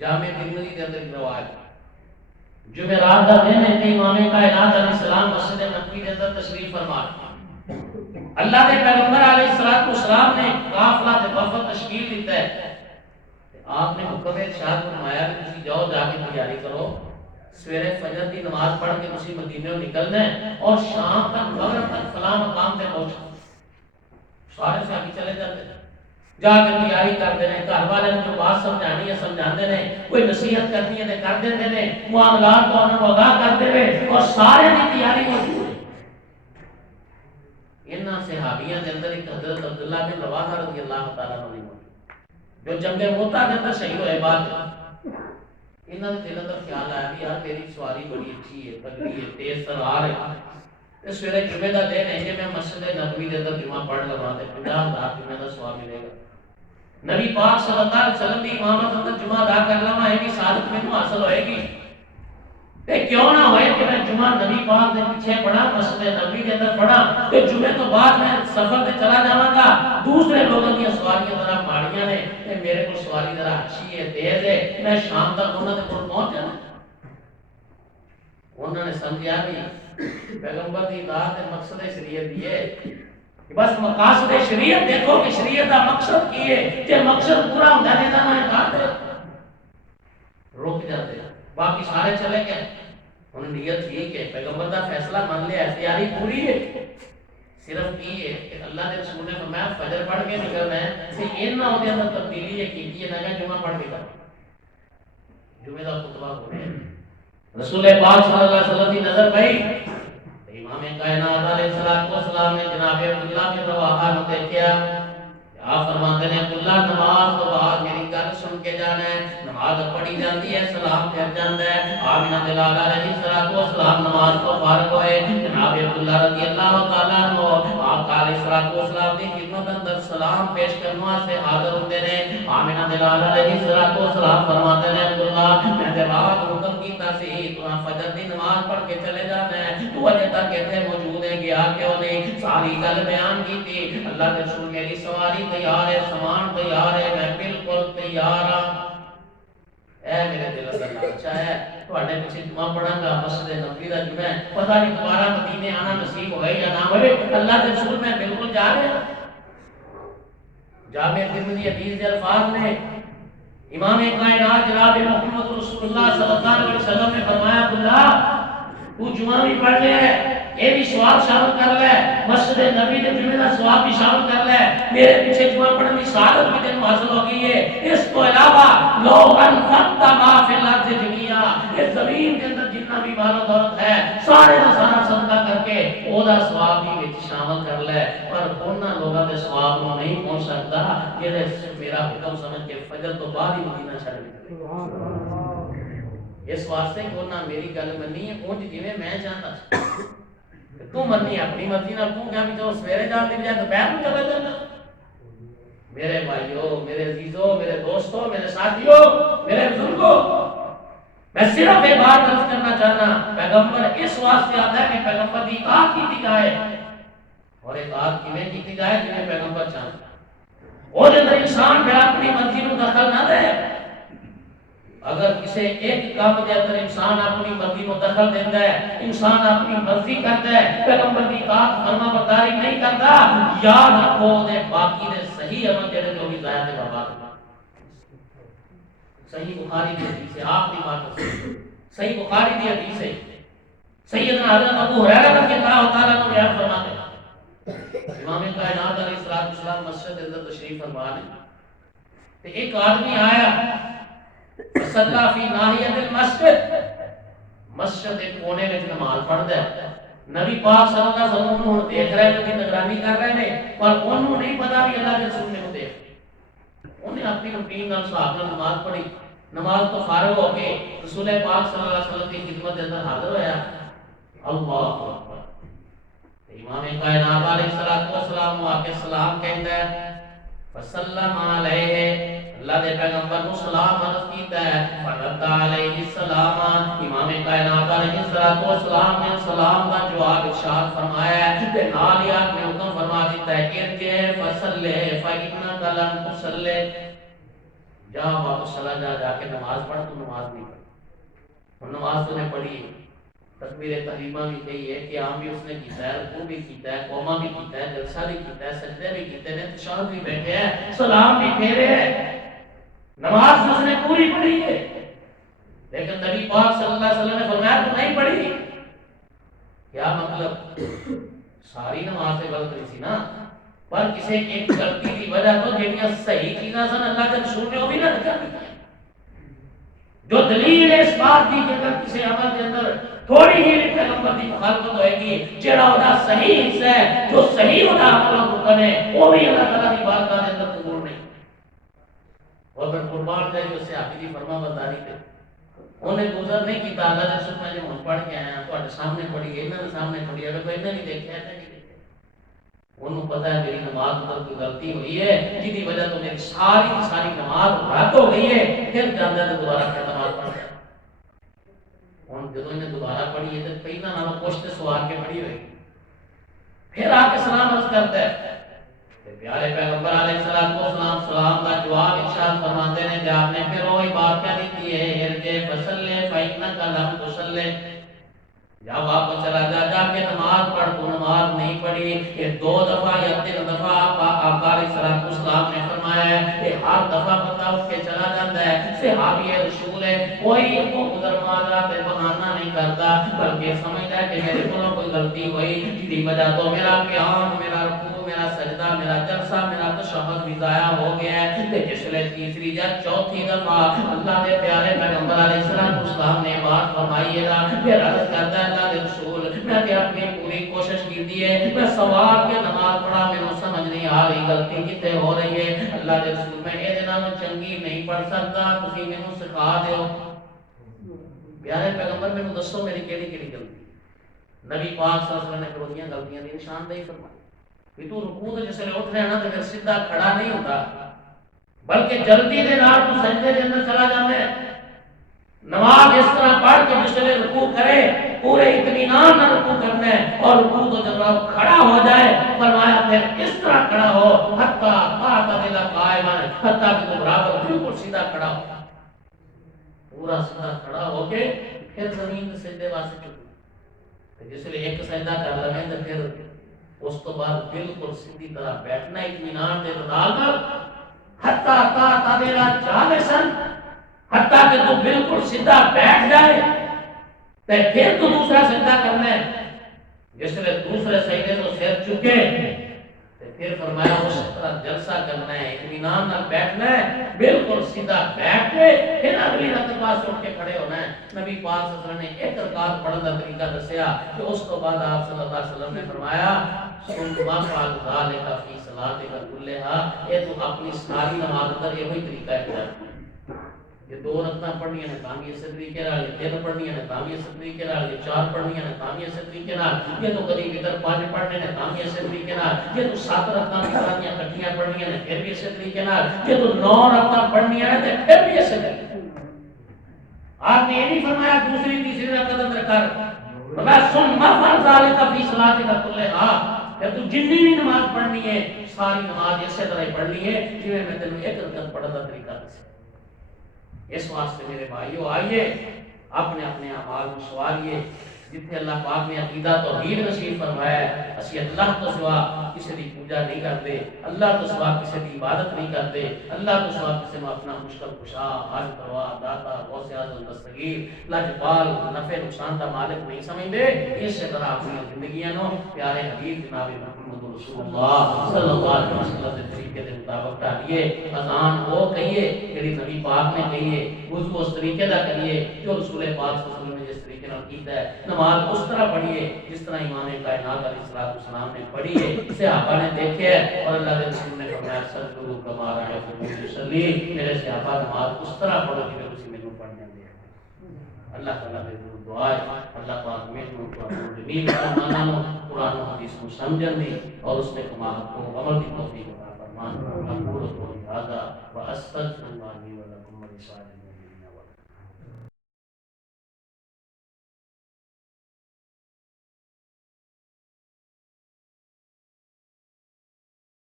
جامع ترمذی کے اندر روایت جمعرات کا دن ہے کہ امام کائنات علیہ السلام مسجد نبوی کے اندر تشریف فرما اللہ کے پیغمبر علیہ السلام نے قافلہ تے وفد تشکیل دیتا ہے. آپ نے حکم ارشاد فرمایا کہ تسی جاؤ جا کے تیاری کرو سویرے فجر کی نماز پڑھ کے تسی مدینے نکلنا ہے اور شام تک مغرب تک فلاں مقام تے پہنچنا. سارے صحابی چلے جاتے ہیں جا کے تیاری کرتے ہیں گھر والے نے جو بات سمجھانی ہے سمجھاتے ہیں کوئی نصیحت کرنی ہے کر دیتے ہیں معاملات کو انہوں آگاہ کرتے ہوئے اور سارے کی تیاری ہوتی ہے. ان صحابیوں کے اندر ایک حضرت عبداللہ بن رواحہ رضی اللہ تعالیٰ عنہ جو جنگ موتا کے اندر شہید ہوئے بعد انہوں نے دل اندر خیال آیا کہ یار میری سواری بڑی اچھی ہے تگڑی ہے تیز ترار ہے اس ویلے جمعے کا دن ہے کہ میں مسجد نبوی کے اندر جمعہ پڑھ لگا تے 50,000 جمعے کا ثواب ملے گا. نبی پاک صلی اللہ علیہ وسلم کی امامت اندر جمعہ ادا کر لواں یہ بھی سعادت میں حاصل ہوئے گی. تے کیوں نہ ہوئے کہ میں جمعہ نبی پاک کے پیچھے پڑھا مسجد نبوی کے اندر پڑھا تے جمعے تو بعد میں سفر تے چلا جاواں گا دوسرے لوگوں کی سواریاں ذرا ماڑیاں نے تے میرے کو سواری ذرا اچھی ہے تیز ہے میں شام تک انہاں دے کول پہنچ جانا. انہوں نے سمجھا بھی پیغمبر دی اطاعت مقصد شریعت دی ہے بس مقاصد شریعت دیکھو کہ شریعت کا مقصد کی ہے کہ مقصد پورا ہوتا ہے نہ اطاعت رک جاتے باقی سارے چلے گئے. انہوں نے نیت یہ کہ پیغمبر کا فیصلہ مان لیا تیاری پوری ہے صرف یہ ہے کہ اللہ کے رسول نے فرمایا فجر پڑھ کے نکلنا ہے کہ یہ نہ ہوتے اندر تبدیلی ہے کی ہے نہ کہ جمعہ پڑھ کے کرنا جمعہ کا خطبہ ہو رہا ہے. رسول پاک صلی اللہ علیہ وسلم کی نظر پئی امام کائنات علیہ السلام نے جناب عبداللہ بن رواحہ نے دیکھا آپ فرماتے ہیں عبداللہ نماز تو بعد میری گل سن کے جانا ہے نماز پڑھی جاتی ہے سلام پھر جاتا ہے آمینہ دلال علیہ السلام نماز تو فارغ ہوئے جناب عبداللہ رضی اللہ تعالیٰ عنہ آپ علیہ السلام کی خدمت اندر سلام پیش کرنے واسطے حاضر ہوتے ہیں. آمینہ دلال علیہ السلام فرماتے ہیں عبداللہ میں تے رات حکم کیتا سی تو فجر دی نماز پڑھ کے چلے جانا ہے تو اجے تک ایتھے موجود ہے گیا کیوں نہیں ساری گل بیان کی تھی. اللہ کے رسول میری سواری تیار ہے سامان تیار ہے میں بالکل تیار ہوں اے میرے دل اندر اچھا ہے تواڈے پیچھے جمعہ پڑھاں گا مسجد نبوی دا جمعہ ہے پتہ نہیں دوبارہ مدینے آنا نصیب ہوئے یا نہ ہوئے اللہ کے رسول میں بالکل جا رہے ہیں. جامع ترمذی حدیث کے الفاظ میں امام کائنات جناب محمد رسول اللہ صلی اللہ علیہ وسلم نے فرمایا عبداللہ تو جمعہ بھی پڑھ لے یہ بھی ثواب شامل کر لے مسجد نبی کے جمعے کا ثواب بھی شامل کر لے میرے پیچھے جمعہ پڑھنے کی سعادت بھی تین حاصل ہو گئی ہے. اس کو علاوہ لو انفقت ما فی الارض جميعا اس زمین کے اندر جتنا بھی مال و دولت ہے سارے کا سارا صدقہ کر کے او دا ثواب بھی وچ شامل کر لے پر انہاں لوگاں دے ثواب نو نہیں پہنچ سکتا جڑے میرا حکم سمجھ کے فجر تو بعد ہی مدینہ چھڈ گئے. اس واسطے کہ انہاں میری گل منی ہے اونج جویں میں چاہتا تو منی اپنی مرضی نال تو کیا بھی جو سویرے جان دی بجائے دوپہر کو چلے جانا. میرے بھائیو میرے عزیزو میرے دوستو میرے ساتھیو میرے بزرگو میں صرف ایک بات عرض کرنا چاہنا پیغمبر اس واسطے آتا ہے کہ پیغمبر کی اطاعت کی جائے اور اطاعت کیویں کی جائے جویں پیغمبر چاہتا اور اندر انسان پھر اپنی مرضی کو دخل نہ دے. اگر کسی ایک کام کے اندر انسان اپنی مرضی کو دخل دیتا ہے انسان اپنی مرضی کرتا ہے پیغمبر کی اطاعت فرما برداری نہیں کرتا یاد رکھو دے باقی دے صحیح عمل جڑے جو بھی ضائع تے برباد ہو. صحیح بخاری کی حدیث ہے آخری بات صحیح بخاری کی حدیث ہے سیدنا حضرت ابو ہریرہ رضی اللہ تعالیٰ عنہ بیان فرماتے ہیں امام کائنات علیہ السلام مسجد کے اندر تشریف فرما نے تے ایک آدمی آیا صلی فی ناحیۃ المسجد، مسجد کے کونے میں نماز پڑھدا ہے، نبی پاک صلی اللہ علیہ وسلم انہوں دیکھ رہے ہیں، نگرانی کر رہے ہیں، پر انہوں نہیں پتا بھی اللہ کے رسول نے کو دیکھ، انہیں اپنی روٹین نال صاحب نے نماز پڑھی، نماز تو فارغ ہو کے رسول پاک صلی اللہ علیہ وسلم کی خدمت کے اندر حاضر ہویا، اللہ اکبر، امام کائنات علیہ السلام آ کے سلام کہندا ہے، وسلم علیہ، اللہ دے پیغمبر کو سلام عرض کیتا ہے، فرد علیہ السلام، امام کائنات علیہ السلام نے سلام کا جواب ارشاد فرمایا ہے، تے نال ہی آپ نے حکم فرما دیتا ہے کہ ارجع فصلی فإنک لم تصلی، جا واپس چلا جا کے نماز پڑھ، تو نماز نہیں پڑھی، اور نماز تو نے پڑھی ہے، تکبیر تحریمہ بھی کہی ہے کہ عام بھی اس نے کیتا ہے، رکوع بھی کیتا ہے، قوما بھی کیتا ہے، جلسہ بھی کیتا ہے، سجدے بھی کیتے ہیں، تشہد بھی بیٹھے ہیں، سلام بھی پھیرے ہیں، نماز اس نے پوری پڑھی ہے، لیکن نبی پاک صلی اللہ علیہ وسلم نے فرمایا تو نہیں پڑھی، کیا مطلب؟ ساری نماز سے غلط نہیں سی نا، پر کسی ایک غلطی کی وجہ تو جنیاں صحیح چیزاں سن اللہ کے رسول نے وہ بھی نہ رکھا، جو دلیل ہے اس بات کی کہ اگر کسی عمل کے اندر تھوڑی ہی پیغمبر کی مخالفت ہوئے گی، جڑا ہوتا صحیح حصہ ہے، جو صحیح ہوتا عمل کو کرنے، وہ بھی اللہ تعالیٰ کی بارگاہ کے اندر قبول نہیں، اور پھر قربان جائے جو صحابی کی فرما برداری تھے، انہیں گزر نہیں کیتا، اللہ نے رسول میں جو پڑھ کے آیا تو سامنے پڑھی، انہوں نے سامنے پڑھی، اگر کوئی نہیں دیکھا ہے نہیں، انہوں پتا ہے میری نماز میں کوئی غلطی ہوئی ہے جن کی وجہ تو میری ساری کی ساری نماز رد ہو گئی ہے، پھر جانا ہے دوبارہ پھر نماز پڑھتا ہے، اور جب انہیں دوبارہ پڑھی ہے تو پہلا نام پوچھتے سوال کے پڑھی ہوئی، پھر آ کے سلام عرض کرتا ہے، پیارے پیغمبر علیہ السلام سلام کا جواب ارشاد فرماتے ہیں کہ آپ نے پھر وہی بات کہہ دی تھی ہے، ارجع فصلی فإنک لم تصلی، جب آپ چلا جا کے نماز پڑھ، تو نماز نہیں پڑھی، یہ 2 دفعہ یا 3 دفعہ آپ علیہ السلام نے فرمایا ہے، یہ ہر دفعہ بندہ اٹھ کے چلا جاتا ہے، صحابی رسول ہے، کوئی کو ادھر معذرت بہانہ نہیں کرتا، بلکہ سمجھتا ہے کہ میرے کو کوئی غلطی ہوئی جس کی وجہ تو میرا قیام، میرا رکوع، میرا سجدہ، میرا جلسہ، میرا تشہد بھی ضائع ہو گیا ہے، تے جس لئے تیسری یا چوتھی دفعہ اللہ کے پیارے پیغمبر علیہ السلام نے بات فرمائی ہے، پھر عرض کرتا ہے اللہ کے رسول میں کہ اپنی پوری کوشش کی دی ہے، میں سوار کے نماز پڑھا، میں نے سمجھ نہیں آ رہی غلطی کتے ہو رہی ہے، اللہ کے رسول میں یہ دنوں چنگی نہیں پڑھ سکتا، تسی میں نے سکھا دیو، پیارے پیغمبر میں نے دسو میری کیڑی کیڑی غلطی، نبی پاک صلی اللہ علیہ وسلم نے پوریاں غلطیاں دی نشاندہی فرمائی، کہ تو رکوع تو جس نے اٹھ رہا نا تو پھر سیدھا کھڑا نہیں ہوتا، بلکہ جلدی دے نال تو سجدے کے اندر چلا جاتا ہے، نماز اس طرح پڑھ کے جس نے رکوع کرے پورے اطمینان نہ رکوع کرنا ہے، اور رکوع تو جب کھڑا ہو جائے فرمایا پھر اس طرح کھڑا ہو حتیٰ تعتدل قائما، حتیٰ کہ تو برابر بالکل سیدھا کھڑا ہو، پورا سیدھا کھڑا ہو کے پھر زمین سے سجدے واسطے چکو، جس نے ایک سجدہ کر لگے تو پھر اس تو بعد بالکل سیدھی طرح بیٹھنا اطمینان دے دال حتیٰ تعتدل جالسا، حتیٰ کہ تو بالکل سیدھا بیٹھ جائے تو پھر تو دوسرا سجدہ کرنا ہے، جس نے دوسرے سجدے تو سر چکے تو پھر فرمایا اس طرح جلسہ کرنا ہے، اطمینان نہ بیٹھنا ہے، بالکل سیدھا بیٹھ کے پھر اگلی رکعت پاس اٹھ کے کھڑے ہونا ہے، نبی پاک صلی اللہ علیہ وسلم نے ایک رکعت پڑھنے کا طریقہ دسیا، کہ اس کے بعد آپ صلی اللہ علیہ وسلم نے فرمایا ثم فعل ذلك فی صلاتک کلھا، یہ تو اپنی ساری نماز پر یہی طریقہ ہے، یہ 2 رکعتیں پڑھنی ہیں تاں بھی اسی طریقے نال، 3 پڑھنی ہیں تاں بھی اسی طریقے نال، 4 پڑھنی ہیں تاں بھی اسی طریقے نال، یہ تو کبھی ادھر 5 پڑھنے ہیں تاں بھی اسی طریقے نال، یہ تو 7 رکعتیں ساتھ اکٹھیاں پڑھنی ہیں پھر بھی اسی طریقے نال، یہ تو 9 رکعتیں پڑھنی ہیں تے پھر بھی اسی طریقے۔ آپ نے یہ نہیں فرمایا دوسری تیسری رکعت اندر کر، فرمایا ثم فعل ذلك فی صلاتک کلھا، کہ تو جتنی بھی نماز پڑھنی ہے ساری نماز اسی طرح پڑھنی ہے جویں میں تینوں ایک رکعت پڑھن کا طریقہ دسیا۔ اس واسطے میرے بھائیو آئیے اپنے اپنے اعمال کو سواریے، جتنے اللہ پاک نے عقیدہ توحید نصیب فرمایا ہے، اسی اللہ تو سوا کسی دی پوجا نہیں کرتے، اللہ تو سوا کسی دی عبادت نہیں کرتے، اللہ تو سوا کسی میں اپنا مشکل کشا حل کروا داتا غوث اعظم دستگیر لاجپال نفع نقصان کا مالک نہیں سمجھتے۔ اس طرح اپنی زندگیاں نو پیارے حبیب جناب محمد رسول اللہ صلی اللہ علیہ وسلم کے طریقے کے مطابق ڈالیے، اذان وہ کہیے جڑی نبی پاک نے کہیے، وضو اس طریقے دا کریے جو رسول پاک صلی اللہ علیہ وسلم نے جس طریقے نال کیتا ہے، نماز اس طرح پڑھیے جس طرح امام کائنات علیہ السلام نے پڑھی ہے، صحابہ نے دیکھے ہے، اور اللہ کے رسول نے فرمایا صلو کما رأیتمونی اصلی، میرے صحابہ نماز اس طرح پڑھو جویں تسی مینوں پڑھنے دے۔ اللہ تعالیٰ کے دعا ہے اللہ پاک میرے جمیل مسلمانوں قرآن و حدیث کو سمجھن دی اور اس میں کمال کو عمل کی توفیق عطا فرمان۔ اقول قولی ھذا واستغفر اللہ لی ولکم ولسائر